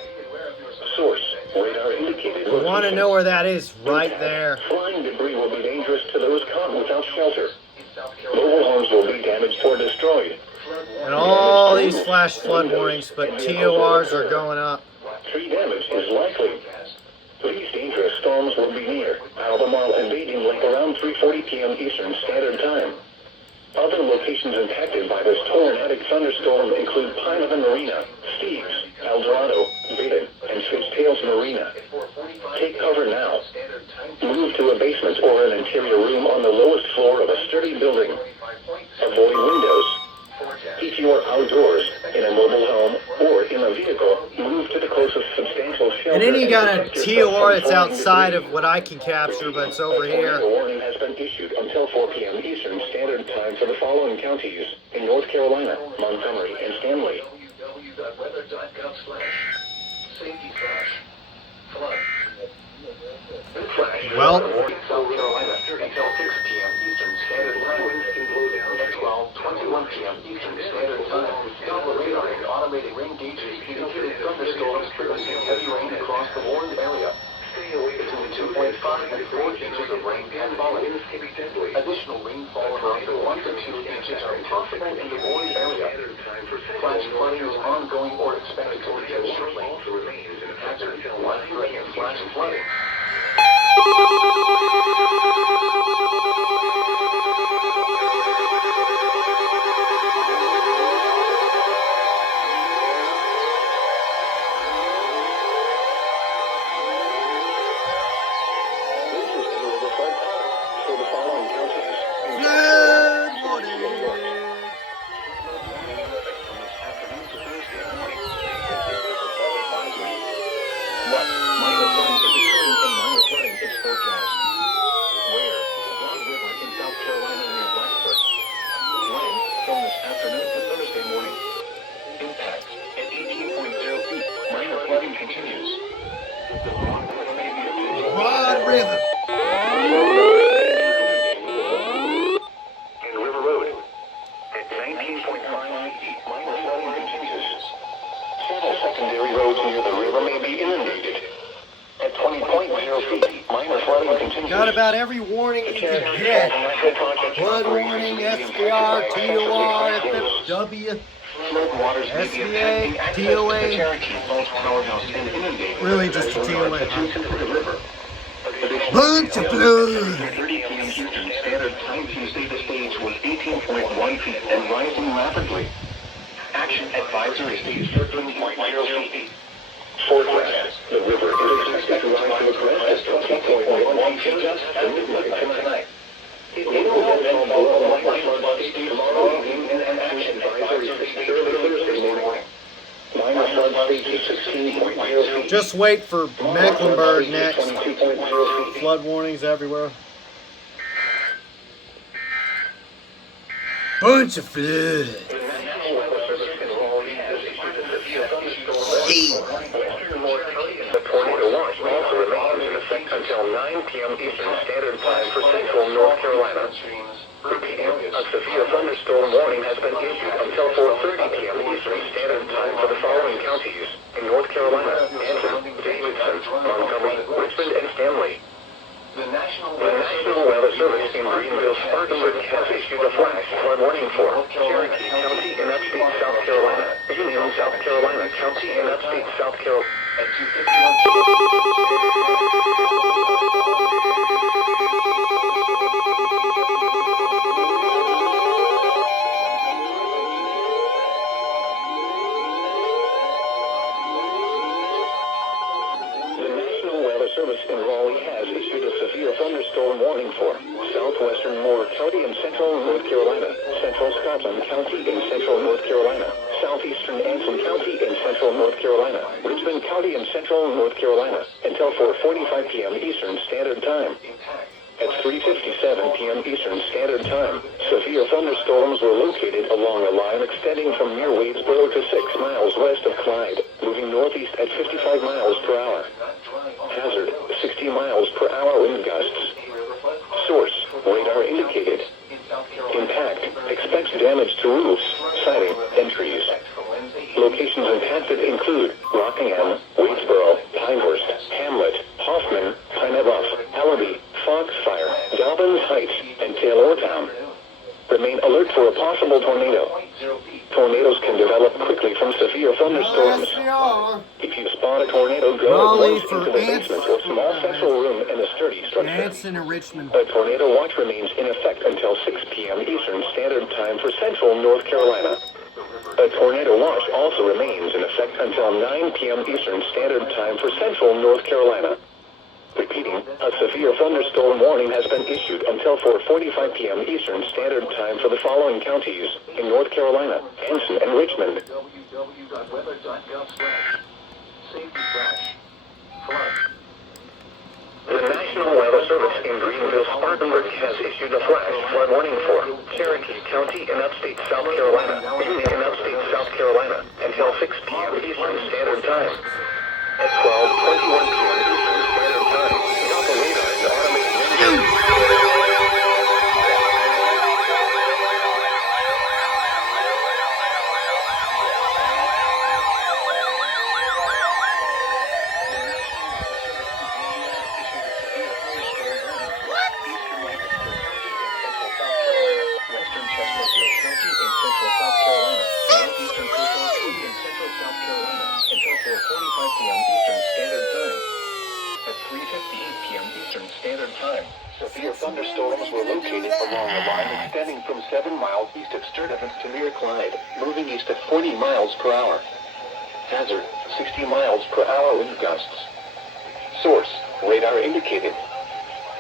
Source, radar indicated. You want to know where that is? Right there. Flying debris will be dangerous to those caught without shelter. Mobile homes will be damaged or destroyed. And all these flash flood warnings, but TORs are going up. Tree damage is likely. These dangerous storms will be near Albemarle and Bating Lake around 3:40 p.m. Eastern Standard Time. Other locations impacted by this tornadic thunderstorm include Pinehaven Marina, Steve's, Eldorado, Baden, and Fitztails Marina. Take cover now. Move to a basement or an interior room on the lowest floor of a sturdy building. Avoid windows. If you are outdoors, in a mobile home, or in a vehicle, move to the closest substantial shelter. And then you got a protect yourself TOR from that's falling outside debris. of what I can capture, but it's over A here. tornado warning has been issued until 4 p.m. Eastern Standard Time for the following counties in North Carolina, Montgomery, and Stanley. Well. South Carolina until 6 p.m. Eastern Standard Time. At 12:21 p.m. Eastern Standard Time, Doppler radar and automated rain gauges indicated thunderstorms producing heavy rain across the warned area. Between 2.5 and 4 inches of rain can fall. Additional rainfall of up to 1 to 2 inches are possible in the warned area. Flash flooding is ongoing or expected to begin shortly. Hazard, life-threatening flash flooding. Broad River. roads near the river may be inundated. At 20.0 feet, minor flooding continues. Got about every warning you can get. Flood warning, SVR, TOR, FFW, Floodwaters may be impacting access to the Cherokee Falls powerhouse and inundating really just a TOA. adjacent to the river. Bunch of flood. 30 p.m. Eastern Standard Time Tuesday, the stage was 18.1 feet and rising rapidly. Action advisory stage 13.0 feet. Forecast: the river is expected to rise to a crest of 20.1 feet just at midnight tonight. It will then fall below the line flood stage tomorrow evening and action advisory stage early Thursday morning. Minor flood stage 16.0 feet. Just wait for Mecklenburg next. 22.0 feet. Flood warnings everywhere. Bunch of flood. The tornado watch also remains in effect until 9 p.m. Eastern Standard Time for central North Carolina. Repeating, a severe thunderstorm warning has been issued until 4:30 p.m. Eastern Standard Time for the following counties in North Carolina: Anson, Davidson, Montgomery, Richmond, and Stanley. The National Weather Service in Greenville, Spartanburg has issued a flash flood warning for Cherokee County in upstate South Carolina, Union, South Carolina County in upstate South Carolina. At 2:51. Service in Raleigh has issued a severe thunderstorm warning for southwestern Moore County in central North Carolina, central Scotland County in central North Carolina, southeastern Anson County in central North Carolina, Richmond County in central North Carolina, until 4:45 p.m. Eastern Standard Time. At 3:57 p.m. Eastern Standard Time, severe thunderstorms were located along a line extending from near Wadesboro to 6 miles west of Clyde, moving northeast at 55 miles per hour. Hazard, 60 miles per hour wind gusts. Source, radar indicated. Impact, expects damage to roofs, siding, and trees. Locations impacted include Rockingham, Wadesboro, Pinehurst, Hamlet, Hoffman, Pinebuff, Allaby, Foxfire, Dobbins Heights, and Taylortown. Remain alert for a possible tornado. Tornadoes can develop quickly from severe thunderstorms. If you spot a tornado, go at once into the basement or small central room in a sturdy structure. Anson and Richmond. A tornado watch remains in effect until 6 p.m. Eastern Standard Time for central North Carolina. A tornado watch also remains in effect until 9 p.m. Eastern Standard Time for central North Carolina. Repeating, a severe thunderstorm warning has been issued until 4:45 p.m. Eastern Standard Time for the following counties in North Carolina: Anson and Richmond. The National Weather Service in Greenville, Spartanburg has issued a flash flood warning for Cherokee County in upstate South Carolina, Union in upstate South Carolina, until 6 p.m. Eastern Standard Time. At 12:21 p.m. Eastern Standard Time, Doppler radar and automated severe thunderstorms were located along a line extending from 7 miles east of Sturtevant to near Clyde, moving east at 40 miles per hour. Hazard, 60 miles per hour wind gusts. Source, radar indicated.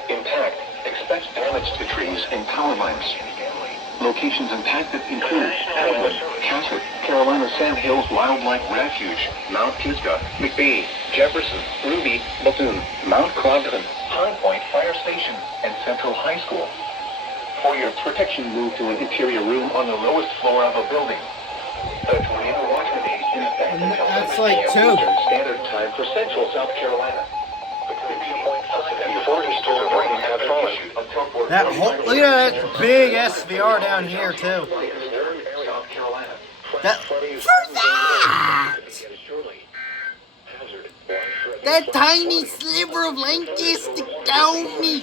Impact, expect damage to trees and power lines. Locations impacted include Edmond, Cassett, Carolina Sand Hills Wildlife Refuge, Mount Pisgah, McBee, Jefferson, Ruby, Bethune, Mount Clogton, High Point Fire Station, and Central High School. For your protection, move to an interior room on the lowest floor of a building. A tornado watch remains in effect until That's 7 like p.m. two. Eastern Standard Time for Central South Carolina. Thunderstorm rain have fallen. That whole, look at that big SVR down here too. That for that. That tiny sliver of land gas stick down me.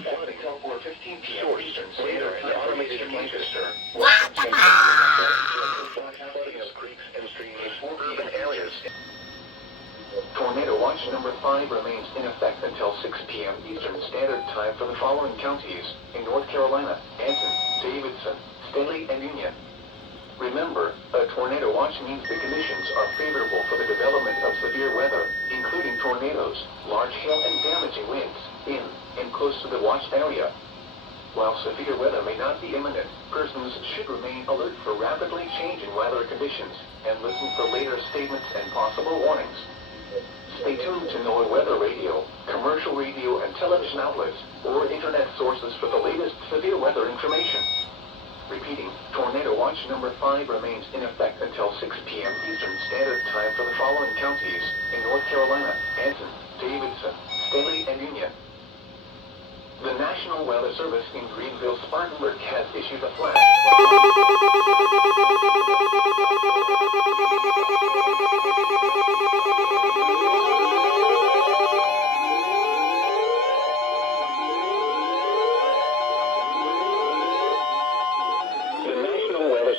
What the Tornado watch number 5 remains in effect until 6 p.m. Eastern Standard Time for the following counties in North Carolina: Anson, Davidson, Staley, and Union. Remember, a tornado watch means the conditions are favorable for the development of severe weather, including tornadoes, large hail, and damaging winds in and close to the watched area. While severe weather may not be imminent, persons should remain alert for rapidly changing weather conditions and listen for later statements and possible warnings. Stay tuned to NOAA Weather Radio, commercial radio and television outlets, or internet sources for the latest severe weather information. Repeating, Tornado Watch number 5 remains in effect until 6 p.m. Eastern Standard Time for the following counties in North Carolina: Anson, Davidson, Staley, and Union. The National Weather Service in Greenville-Spartanburg has issued a flash.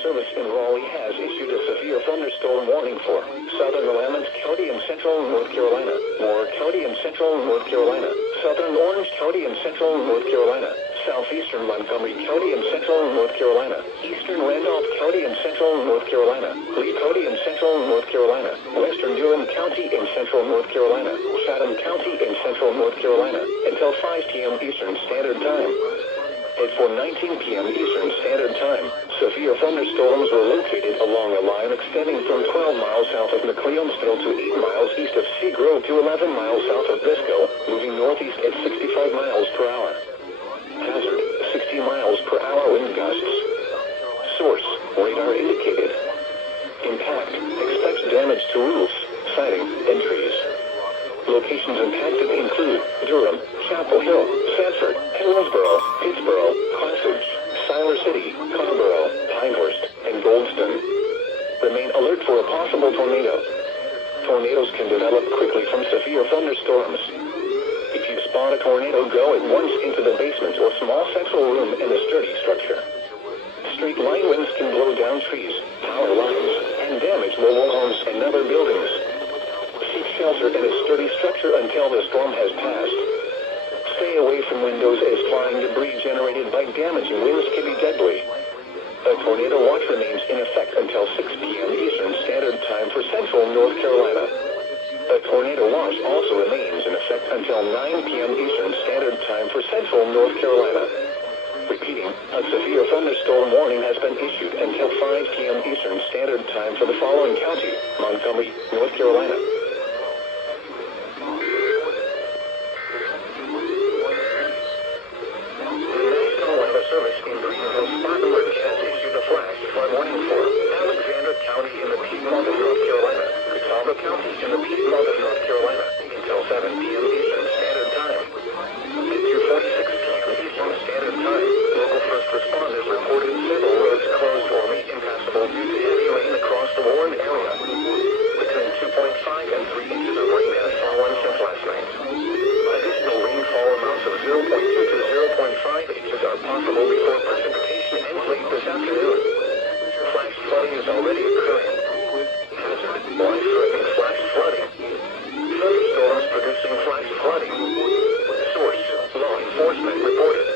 Service in Raleigh has issued a severe thunderstorm warning for southern Willamette County and central North Carolina, Moore County and central North Carolina, southern Orange County and central North Carolina, southeastern Montgomery County and central North Carolina, eastern Randolph County and central North Carolina, Lee County and central North Carolina, western Durham County in central North Carolina, Chatham County in central North Carolina, until 5 p.m. Eastern Standard Time. At 4:19 p.m. Eastern Standard Time, severe thunderstorms were located along a line extending from 12 miles south of McLeonsville to 8 miles east of Seagrove to 11 miles south of Biscoe, moving northeast at 65 miles per hour. Hazard, 60 miles per hour wind gusts. Source, radar indicated. Impact, expect damage to roofs, siding, and trees. Locations impacted include Durham, Chapel Hill, Sanford, Hillsborough, Pittsboro, Classage, Siler City, Carrboro, Pinehurst, and Goldston. Remain alert for a possible tornado. Tornadoes can develop quickly from severe thunderstorms. If you spot a tornado, go at once into the basement or small central room in a sturdy structure. Straight line winds can blow down trees, power lines, and damage mobile homes and other buildings. Seek shelter in a sturdy structure until the storm has passed. Stay away from windows as flying debris generated by damaging winds can be deadly. A tornado watch remains in effect until 6 p.m. Eastern Standard Time for central North Carolina. A tornado watch also remains in effect until 9 p.m. Eastern Standard Time for central North Carolina. Repeating, a severe thunderstorm warning has been issued until 5 p.m. Eastern Standard Time for the following county: Montgomery, North Carolina. Service in Greenville-Spartanburg has issued a flash flood warning for Alexander County in the Piedmont of North Carolina, Catawba County in the Piedmont of North Carolina, until 7 p.m. Eastern Standard Time. At 2:46 p.m. Eastern Standard Time, local first responders reported several roads closed or made impassable due to heavy rain across the Warren area. Between 2.5 and 3 inches of rain has fallen since last night. Additional rainfall amounts of 0.2 to 0.5 inches are possible before precipitation ends late this afternoon. Flash flooding is already occurring. Hazard, life-threatening flash flooding. Thunderstorms producing flash flooding. Source, law enforcement reported.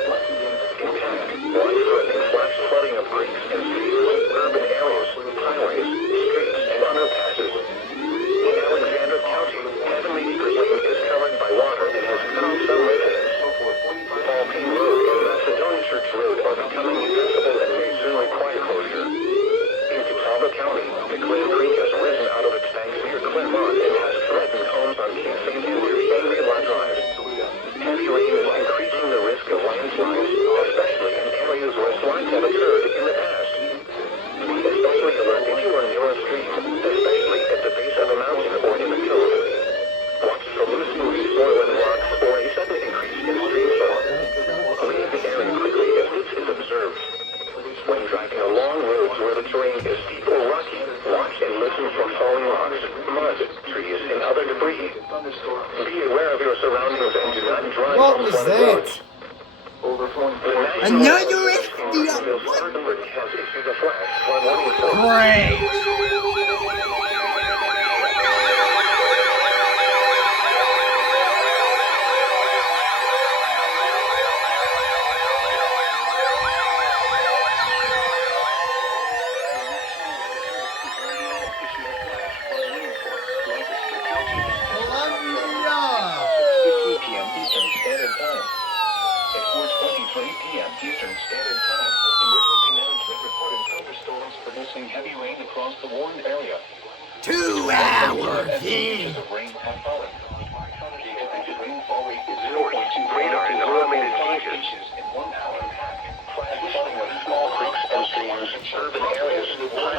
Impact, life-threatening flash flooding of creeks and streams, urban areas, highways, streets, and underpasses. In Alexander County, Heavenly Acres Lane is covered by water and has cut off some residents. Paul Road and Macedonia Church Road are becoming impassable and may soon require closure. In Catawba County, the Clear Creek has risen out of its banks near Claremont and has threatened homes on King St. Andrew Shangri-La Drive. Heavy rain is increasing the risk of landslides, especially in areas where slides have occurred in the past. Be especially alert if you are near a stream, especially at the base of a mountain or in a cove. Watch for loose moving soil and rocks or a sudden increase in stream flow. Leave the area quickly if this is observed. When driving along roads where the terrain is steep or rocky, watch and listen for falling rocks, mud, trees, and other debris. Be aware of your surroundings and do not drive What on was flooded that? roads. Another SDR? What? Has issued a flash flood warning for Great. Columbia. 6:15 p.m. Eastern Standard Time. At 4:23 p.m. Eastern Standard Time, emergency management reported thunderstorms producing heavy rain across the warned area. 2 hours in. Inches of rain have fallen. The expected rainfall rate is 0.25 Radar to and 0.5 automated gauges. inches in 1 hour. flash flooding of small creeks and streams, urban areas.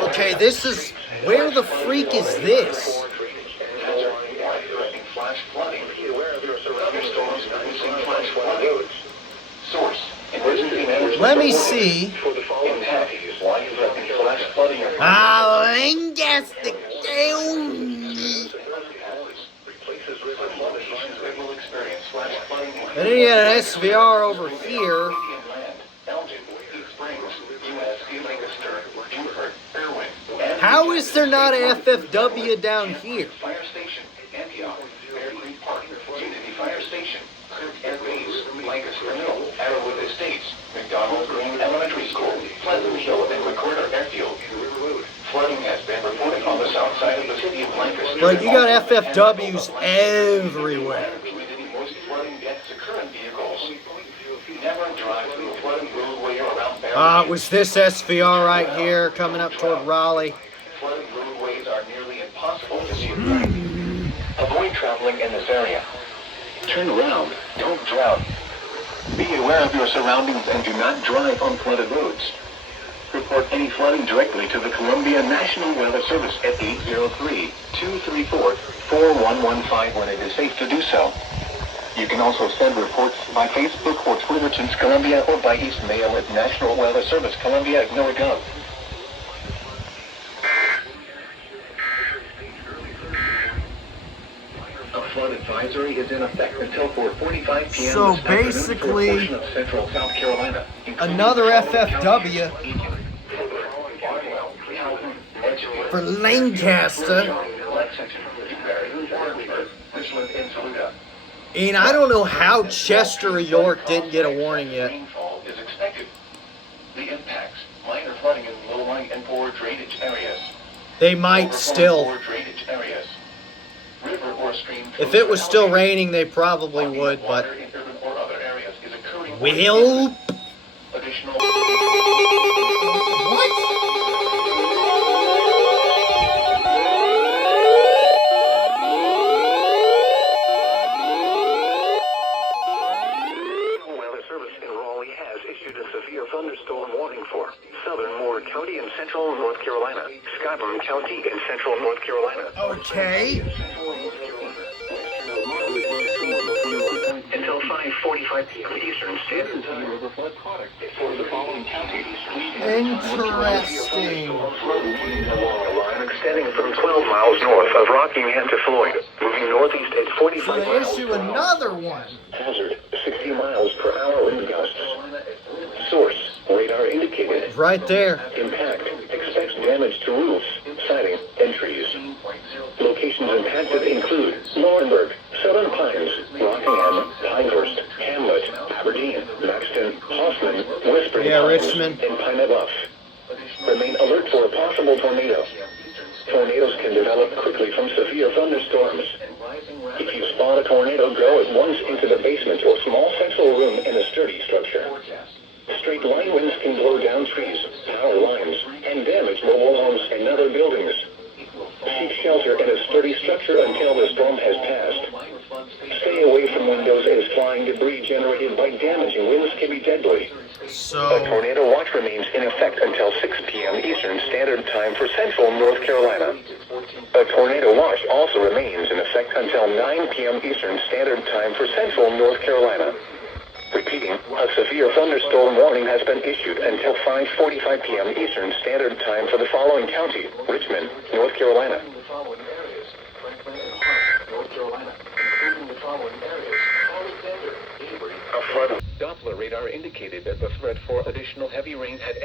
Okay, this is... Where the freak is this? Flash flooding. Be aware of your thunderstorms producing flash flooding. Source: emergency management. Let me see. For the following counties, life-threatening flash flooding. Lancaster County. Replaces river flooding. Will experience flash flooding. And then you got an SVR over here. How is there not a FFW down here? Fire Station, Antioch, Bear Creek Park, Unity Fire Station, Kirk Air Base, Lancaster Mill, Arrowwood Estates, McDonald Green Elementary School, Pleasant Hill and Recorder Airfield. Flooding has been reported on the south side of the city of Lancaster. Like, you got FFWs everywhere. Most flooding deaths occur in vehicles. Never drive through a flooded roadway or around barrels. It was this SVR right here coming up toward Raleigh. Flooded roadways are nearly impossible to see. Avoid traveling in this area. Turn around. Don't drown. Be aware of your surroundings and do not drive on flooded roads. Report any flooding directly to the Columbia National Weather Service at 803-234-4115 when it is safe to do so. You can also send reports by Facebook or Twitter to Columbia or by East Mail at National Weather Service, Columbia, ignore.gov. A flood advisory is in effect until 4:45 p.m. So this afternoon basically, for a portion of central South Carolina, including another Charlotte FFW County, Barnwell, Houghton, Edgefield, for Lancaster. Lexington, Barry, Warrensburg, Richland, and Saluda. And I don't know how Chester or York didn't get a warning yet. Rainfall is expected. The impacts: minor flooding in low-lying and poor drainage areas. They might still. Poor drainage areas. River or stream. If it was still raining, they probably would, but... Water in urban or other areas is occurring. Will... Additional. What? Weather Service in Raleigh has issued a severe thunderstorm warning for southern Moore County in central North Carolina, Scotland County in central North Carolina. Okay. Until 5:45 p.m. Eastern Standard Time. For the following counties, Interesting. along a line extending from 12 miles north of Rockingham to Floyd, moving northeast at 45 So they miles. issue another one. Hazard, 60 miles per hour wind gusts. Source, radar indicated. Right there. Impact, expects damage to roofs, siding, and trees. Locations impacted include Laurinburg, Southern Pines, Rockingham, Pinehurst, Hamlet, Aberdeen, Maxton, Hoffman, Western Yeah, Pines, Richmond. and Piney Bluff. Remain alert for a possible tornado. Tornadoes can develop quickly from severe thunderstorms. If you spot a tornado, go at once into the basement or small central room in a sturdy structure. Straight line winds can blow down trees, power lines, and damage mobile homes and other buildings. Seek shelter in a sturdy structure until the storm has passed. Stay away from windows as flying debris generated by damaging winds can be deadly. A So, tornado watch remains in effect until 6 p.m. Eastern Standard Time for central North Carolina. A tornado watch also remains in effect until 9 p.m. Eastern Standard Time for central North Carolina. Repeating, a severe thunderstorm warning has been issued until 5:45 p.m. Eastern Standard Time for the following county: Richmond, North Carolina. radar indicated that the threat for additional heavy rain had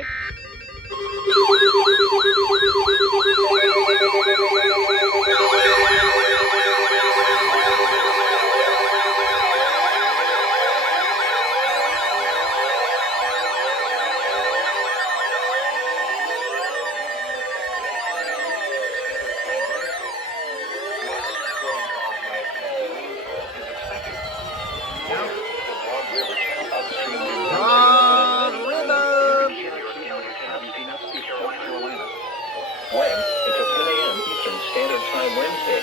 Wednesday.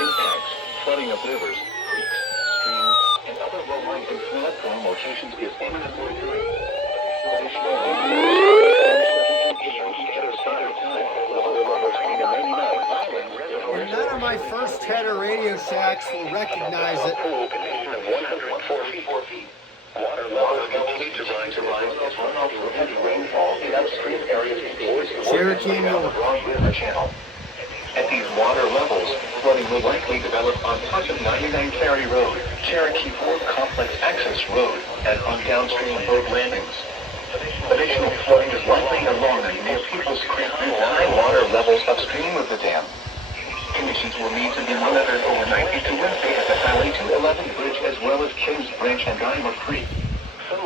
Impacts, flooding of rivers, creeks, streams, and other low-lying and flood-prone locations is imminently occurring. None of my first header Radio Shacks will recognize it. Water levels continue to rise as runoff from heavy rainfall in upstream areas continues to work its way down the Broad River Channel. At these water levels, flooding will likely develop on parts of 99 Ferry Road, Cherokee Ford Complex Access Road, and on downstream boat landings. Additional flooding is likely along and near Peoples Creek due to high water levels upstream of the dam. Conditions will need to be monitored overnight into Wednesday at the Highway 211 bridge as well as Kings Branch and Diamond Creek. Some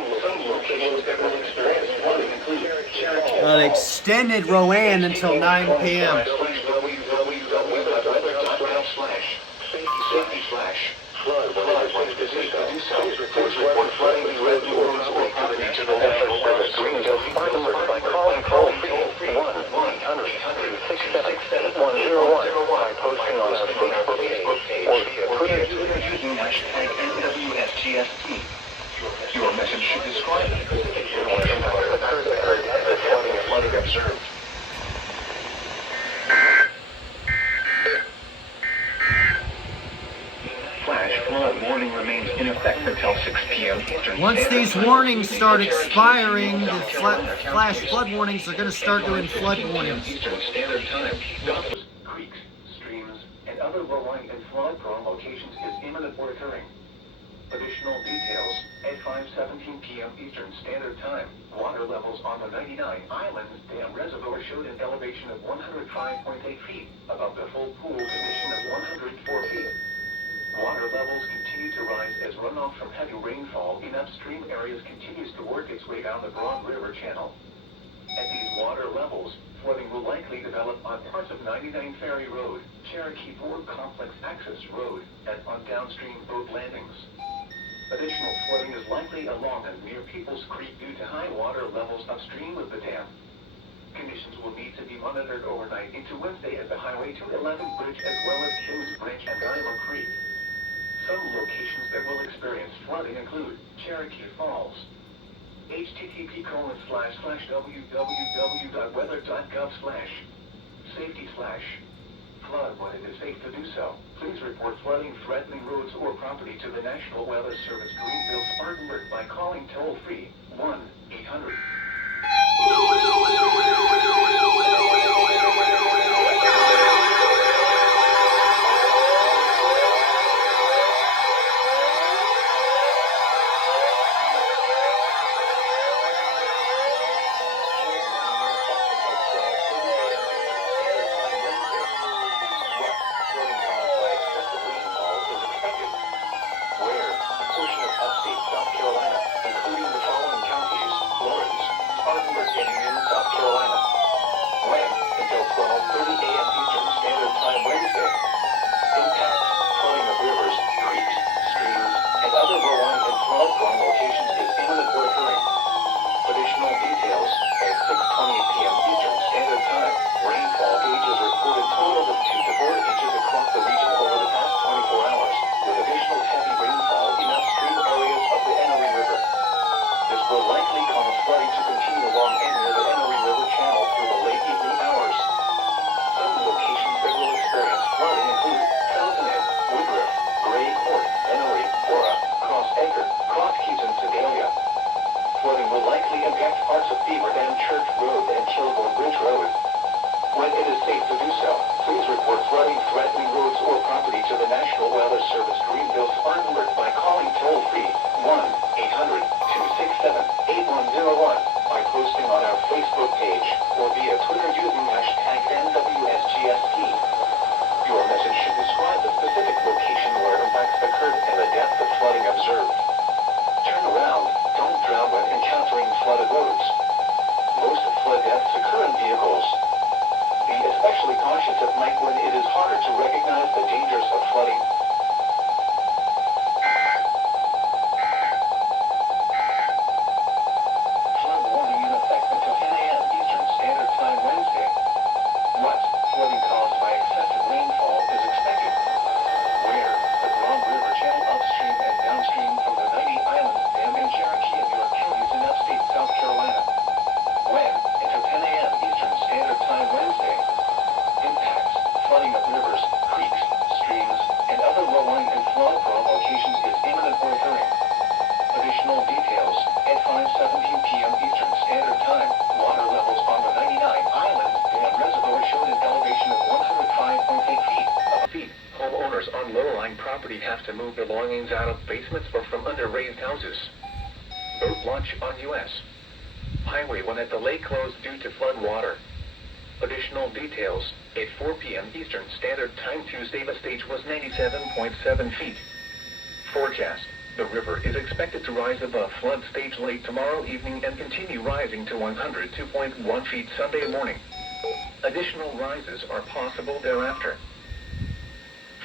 locations that will experience flooding include Cherokee. An extended Rowan until 9 p.m. By posting on our Facebook page or Twitter using hashtag NWSGST. Your message should describe the flooding observed. Flash flood warning remains in effect until 6 p.m. Eastern. Once these warnings start expiring, the flash flood warnings are going to start doing flood warnings. Eastern Standard Time. Creeks, streams, and other low-lying and flood-prone locations is imminently occurring. Additional details at 5:17 p.m. Eastern Standard Time. Water levels on the 99 Islands Dam Reservoir showed an elevation of 105.8 feet above the full pool condition of 104 feet. Water levels continue to rise as runoff from heavy rainfall in upstream areas continues to work its way down the Broad River Channel. At these water levels, flooding will likely develop on parts of 99 Ferry Road, Cherokee Ford Complex Access Road, and on downstream boat landings. Additional flooding is likely along and near Peoples Creek due to high water levels upstream of the dam. Conditions will need to be monitored overnight into Wednesday at the Highway 211 bridge as well as Kings Branch and Diamond Creek. Some locations that will experience flooding include Cherokee Falls. http://www.weather.gov/safety/flood when it is safe to do so. Please report flooding threatening roads or property to the National Weather Service Greenville Spartanburg by calling toll-free 1-800. Service Greenville Spartanburg by calling toll-free 1-800-266 observed. Turn around. Don't drown when encountering flooded roads. Most flood deaths occur in vehicles. Be especially cautious at night when it is harder to recognize the dangers of flooding. Flood warning in effect until 10 a.m. Eastern Standard Time Wednesday. What? Flooding caused by excessive rainfall is expected. Where? The Grand River Channel upstream and downstream from the 90 Islands Dam in Cherokee and York counties in upstate South Carolina. When? Until 10 a.m. Eastern Standard Time Wednesday. Impacts: flooding of rivers, creeks, streams, and other low-lying and flood-prone locations is imminent or occurring. Additional details: at 5:17 p.m. Eastern Standard Time, water levels on the 99 Islands Dam Reservoir showed an elevation of 105.8 feet. Homeowners on low-lying property have to move belongings out of basements or from under raised houses. Boat launch on U.S. Highway 1 at the lake closed due to flood water. Additional details: at 4 p.m. Eastern Standard Time Tuesday, the stage was 97.7 feet. Forecast: the river is expected to rise above flood stage late tomorrow evening and continue rising to 102.1 feet Sunday morning. Additional rises are possible thereafter.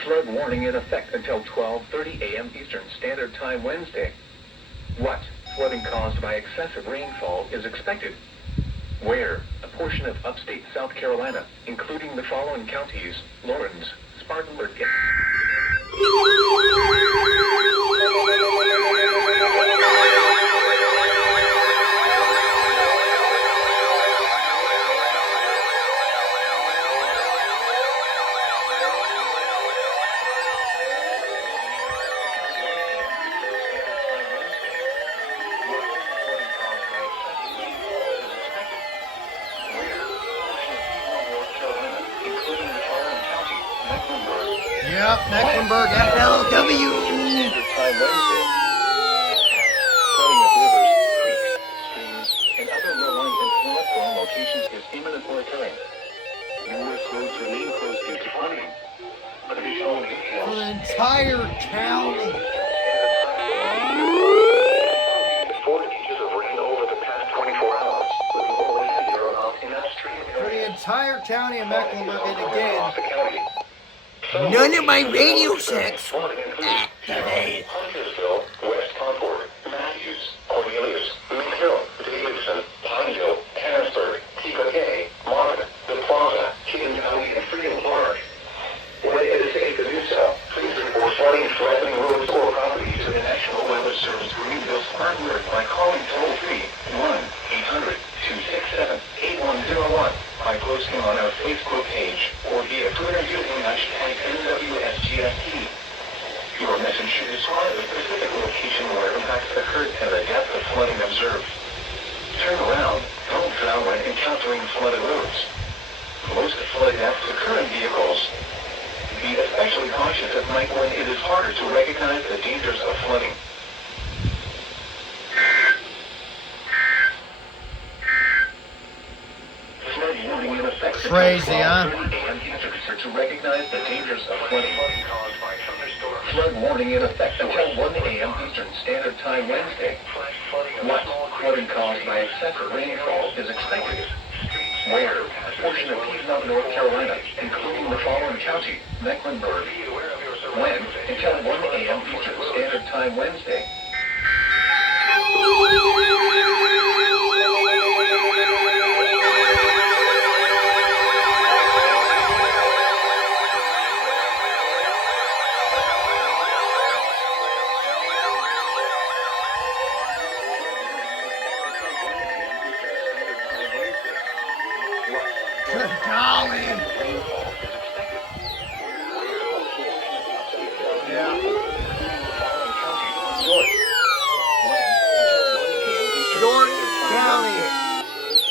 Flood warning in effect until 12:30 a.m. Eastern Standard Time Wednesday. What? Flooding caused by excessive rainfall is expected. Where? A portion of upstate South Carolina, including the following counties: Lawrence, Spartanburg. Yep, Mecklenburg, FLW. Standard Time Wednesday. Flooding of rivers, creeks, streams, and other low-lying and flood-prone locations is imminent or occurring. Numerous roads remain closed due to flooding. Additional For details: the entire county. 4 inches of rain over the past 24 hours, with only heavier amounts in upstream For the areas. entire county of Mecklenburg, and again, Across the county. none of my radio sets activate. Huntersville, West Concord, Matthews, Cornelius, McHill, Davidson, Pineville, Harrisburg, T.K., Marvin, The Plaza, King County, and Freedom Park. When it is safe to do so, please report flooding threatening roads or property to the National Weather Service Greenville Smart Alert by calling toll-free 1-800-267-8101, by posting on our Facebook page, or via Twitter using hashtag NWSGST. Your message should describe the specific location where impacts occurred and the depth of flooding observed. Turn around. Don't drown when encountering flooded roads. Most flood deaths occur in vehicles. Be especially cautious at night when it is harder to recognize the dangers of flooding. Flood warning in effect until Crazy, huh? 12:30 a.m. Eastern to recognize the dangers of flooding. Flood warning in effect until 1 a.m. Eastern Standard Time Wednesday. What? Flooding caused by excessive rainfall is expected. Where? A portion of Piedmont, North Carolina, including the following county: Mecklenburg. When? Until 1 a.m. Eastern Standard Time Wednesday. Good golly. Yeah. York County.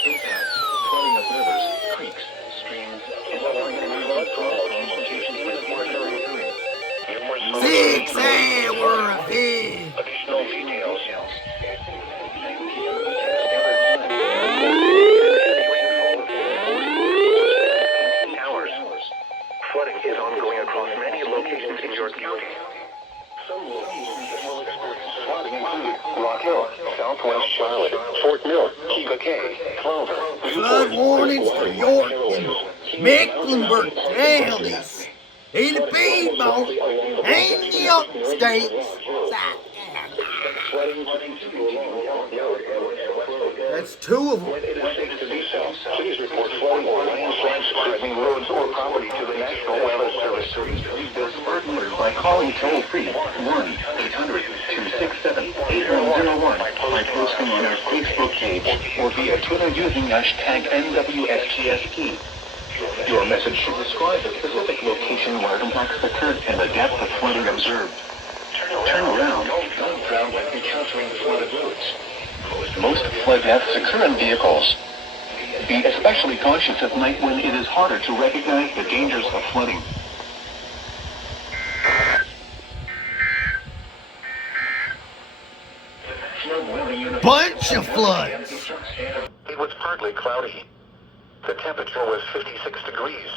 Impacts: flooding of rivers, creeks, streams, and locations with water occurring. 6 hour big. Additional details. Flooding is ongoing across many locations in York County. Some locations that will experience flooding include Rock Hill, Southwest Charlotte, Fort Mill, Key Cay, Clover, Flood warnings for York and Mecklenburg counties. In the Piedmont and the upstates. That's two of them. When it is safe to do so, please report flooding or landslides threatening roads or property to the National Weather Service. Read this burglars by calling toll-free 1-800-267-8101 by posting on our Facebook page or via Twitter using hashtag NWSTSP. Your message should describe the specific location where impacts occurred and the depth of flooding observed. Turn around. Don't drown when encountering flooded roads. Most flood deaths occur in vehicles. Be especially cautious at night when it is harder to recognize the dangers of flooding. Bunch of floods. It was partly cloudy. The temperature was 56 degrees.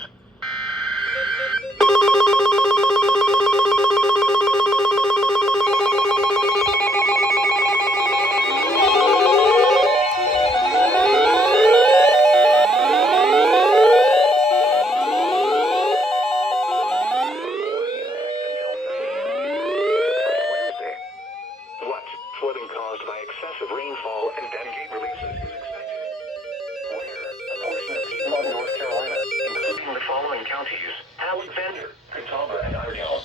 What? Flooding caused by excessive rainfall and dam gate releases is expected. Where? A portion of Piedmont, North Carolina, including the following counties: Alexander, Catawba, and Iredell.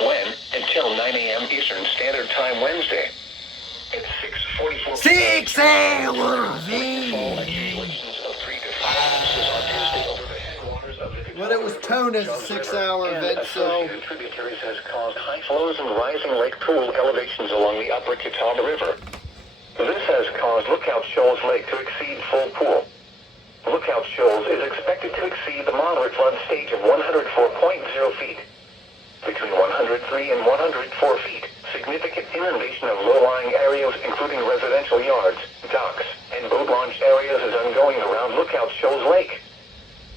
When? Until 9 a.m. Eastern Standard Time Wednesday. At 6:44 6 hours. accumulations of 3 to 5 inches on Tuesday over the headwaters of the Well, it was toned as a 6-hour event, so associated tributaries has caused high flows and rising lake pool elevations along the upper Catawba River. This has caused Lookout Shoals Lake to exceed full pool. Lookout Shoals is expected to exceed the moderate flood stage of 104.0 feet. Between 103 and 104 feet, significant inundation of low-lying areas including residential yards, docks, and boat launch areas is ongoing around Lookout Shoals Lake.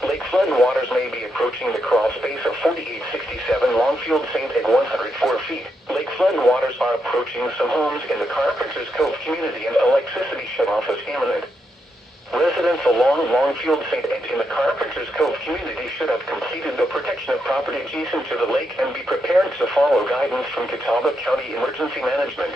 Lake flood waters may be approaching the crawl space of 4867 Longfield St. at 104 feet. Lake flood waters are approaching some homes in the Carpenter's Cove community and electricity shutoff is imminent. Residents along Longfield St. and in the Carpenter's Cove community should have completed the protection of property adjacent to the lake and be prepared to follow guidance from Catawba County Emergency Management.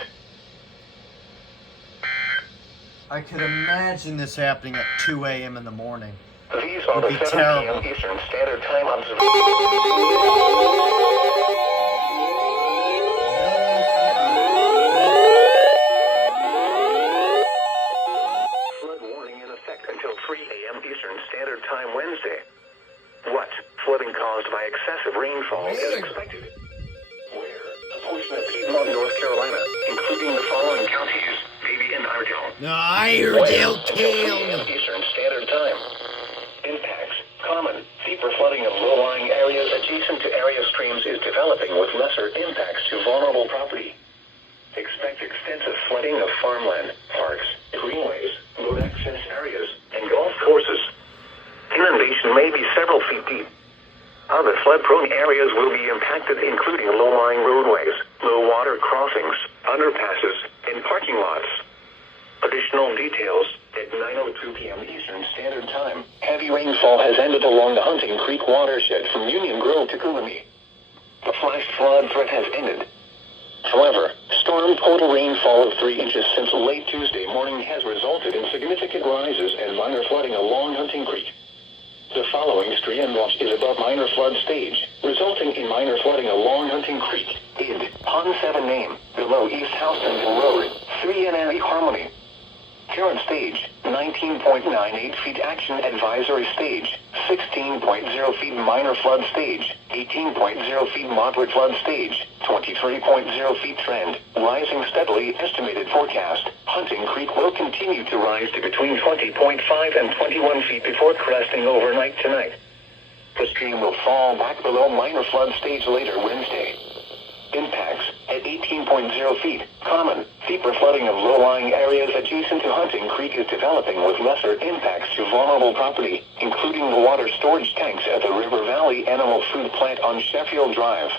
I could imagine this happening at 2 a.m. in the morning. These are Would the be 7 terrible. p.m. Eastern Standard Time observations. Flood warning in effect until 3 a.m. Eastern Standard Time Wednesday. What? Flooding caused by excessive rainfall is expected. Where? A portion of Piedmont, North Carolina, including the following counties: Davie and Iredell. Iredell Until 3 a.m. County. Eastern Standard Time. Impacts. Common. Deeper flooding of low-lying areas adjacent to area streams is developing with lesser impacts to vulnerable property. Expect extensive flooding of farmland, parks, greenways, road access areas, and golf courses. Inundation may be several feet deep. Other flood-prone areas will be impacted, including low-lying roadways, low-water crossings, underpasses, and parking lots. Additional details at 9:02 p.m. Eastern Standard Time. Heavy rainfall has ended along the Hunting Creek watershed from Union Grove to Cooley. The flash flood threat has ended. However, storm total rainfall of 3 inches since late Tuesday morning has resulted in significant rises and minor flooding along Hunting Creek. The following stream watch is above minor flood stage, resulting in minor flooding along Hunting Creek, Id, Pond 7 Name, below East Houston Road, 3 in Annie Harmony. Current stage, 19.98 feet action advisory stage, 16.0 feet minor flood stage, 18.0 feet moderate flood stage, 23.0 feet trend, rising steadily estimated forecast. Hunting Creek will continue to rise to between 20.5 and 21 feet before cresting overnight tonight. The stream will fall back below minor flood stage later Wednesday. Impacts at 18.0 feet. Common. Deeper flooding of low-lying areas adjacent to Hunting Creek is developing with lesser impacts to vulnerable property, including the water storage tanks at the River Valley Animal Food Plant on Sheffield Drive.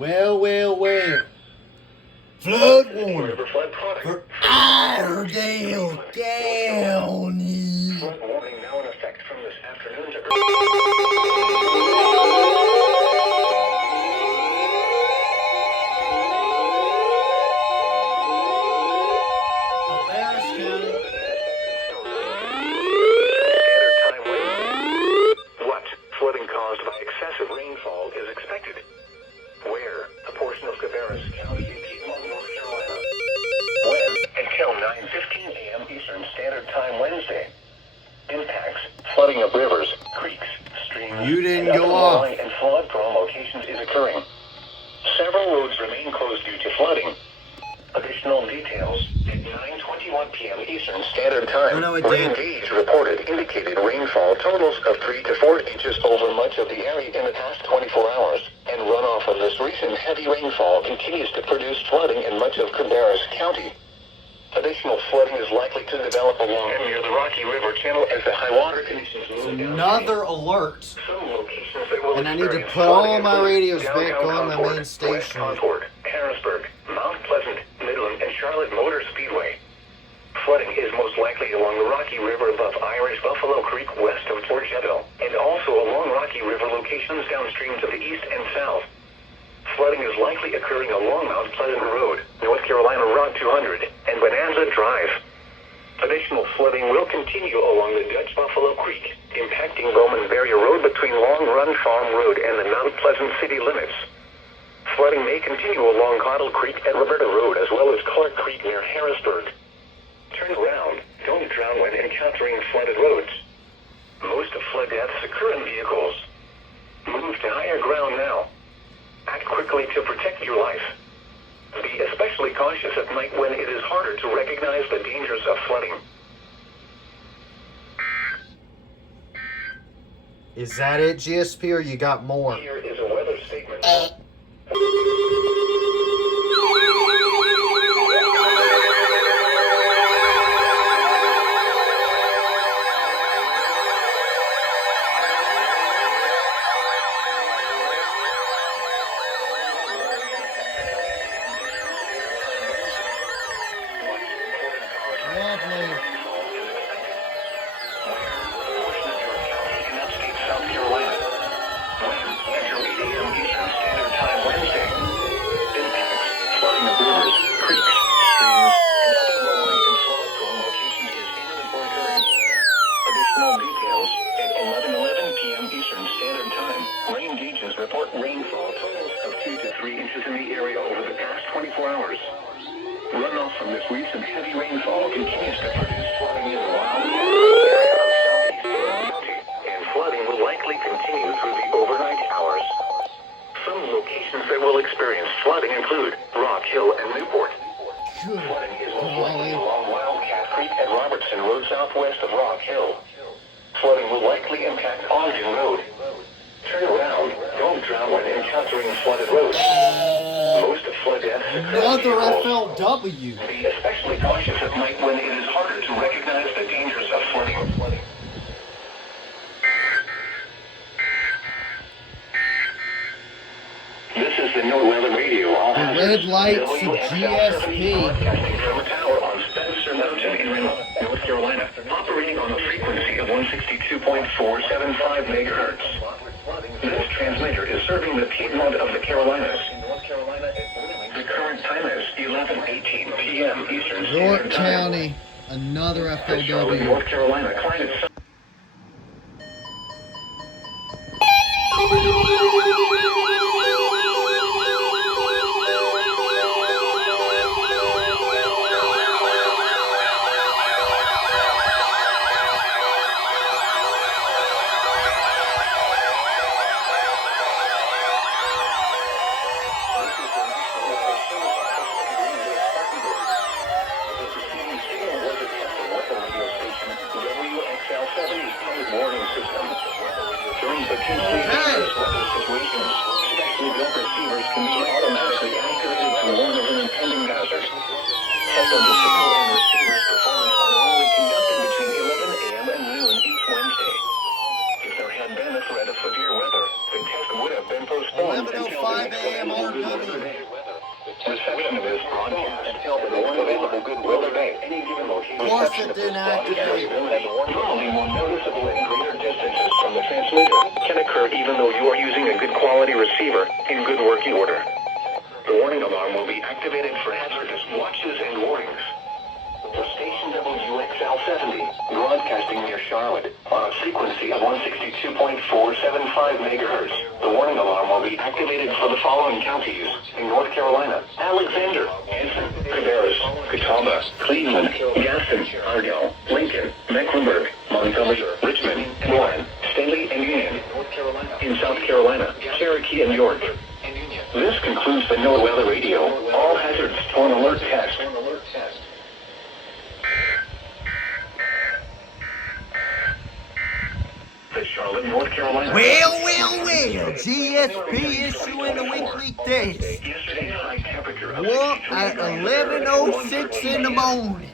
Well. Flood warning River flood product. for Iredale County. Flood warning now in effect from this afternoon to Harris County. standard time wind. What? Flooding caused by excessive rainfall is expected. Where? A portion of Cabarrus County in Piedmont, North Carolina. When? Until 9:15 a.m. Eastern Standard Time Wednesday. Impacts: flooding of rivers, creeks, streams, You didn't and go other off. low-lying and flood-prone locations is occurring. Several roads remain closed due to flooding. Additional details at 9:21 p.m. Eastern Standard Time. Oh, no, it Rain did. gauge reported indicated rainfall totals of 3 to 4 inches over much of the area in the past 24 hours, and runoff from this recent heavy rainfall continues to produce flooding in much of Cabarrus County. Additional flooding is likely to develop along and near the Rocky River Channel as the high water conditions move down. Another alert. Some locations that will And I need to experience put all flooding my include radios back downtown on my Concord, main West station. Concord, Harrisburg, Mount Pleasant, Midland, and Charlotte Motor Speedway. Flooding is most likely along the Rocky River above Irish Buffalo Creek west of Torgetto, and also along Rocky River locations downstream to the east and south. Flooding is likely occurring along Mount Pleasant Road, North Carolina Route 200, and Bonanza Drive. Additional flooding will continue along the Dutch Buffalo Creek, impacting Bowman Barrier Road between Long Run Farm Road and the Mount Pleasant city limits. Flooding may continue along Cottle Creek at Roberta Road, as well as Clark Creek near Harrisburg. Turn around. Don't drown when encountering flooded roads. Most of flood deaths occur in vehicles. Move to higher ground now. Act quickly to protect your life. Be especially cautious at night when it is harder to recognize the dangers of flooding. Is that it, GSP, or you got more? Here is a weather statement. Lovely. Report rainfall totals of 2 to 3 inches in the area over the past 24 hours. Runoff from this recent heavy rainfall continues to produce flooding in the wild area of southeast county, and flooding will likely continue through the overnight hours. Some locations that will experience flooding include Rock Hill and Newport. Flooding is most likely along Wildcat Creek and Robertson Road southwest of Rock Hill. Flooding will likely impact Ogden Road. Turn around. Don't drown when encountering flooded roads. Most of flood deaths occur in Another vehicles. FLW. Be especially cautious at night when it is harder to recognize the dangers of flooding. This is the New Weather Radio. All The hazards. red lights of WXL 70 GSP. broadcasting from a tower on Spencer Mountain in Reno, North Carolina, operating on a frequency of 162.475 megahertz. This transmitter is serving the Piedmont of the Carolinas. The current time is 11:18 p.m. Eastern York Standard Time. County. Another The Charlotte, FLW. North Carolina climate. WXL 70 public warning system. During potentially dangerous weather situations, specially built receivers can be automatically activated to warn of an impending hazard. Tests of the signal and receiver's performance are normally conducted between 11 a.m. and noon each Wednesday. If there had been a threat of severe weather, the test would have been postponed until 11:05 5 a.m. RW. Reception of this broadcast until the next available good weather day. Any given location. Plus it didn't activate. Normally more noticeable at greater distances from the transmitter can occur even though you are using a good quality receiver in good working order. The warning alarm will be activated for hazardous watches and warnings. The station WXL70, broadcasting near Charlotte on a frequency of 162.475 megahertz. The warning alarm will be activated for the following counties in North Carolina: Alexander, Anson, Cabarrus, Catawba, Cleveland, Gaston, Argyle, Lincoln, Mecklenburg, Montgomery, Richmond, Warren, Stanley, and Union. In South Carolina, Cherokee, and York. This concludes the NOAA Weather Radio. All hazards on alert test. The Charlotte, North Carolina. Well, GSP issuing the weekly test. Yesterday's high temperature of What at 11:06 in the morning.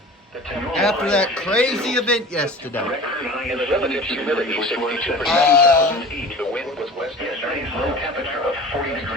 After that crazy event yesterday. record high in the relative humidity was 62%. The wind was west. Yesterday's low temperature of 40 degrees.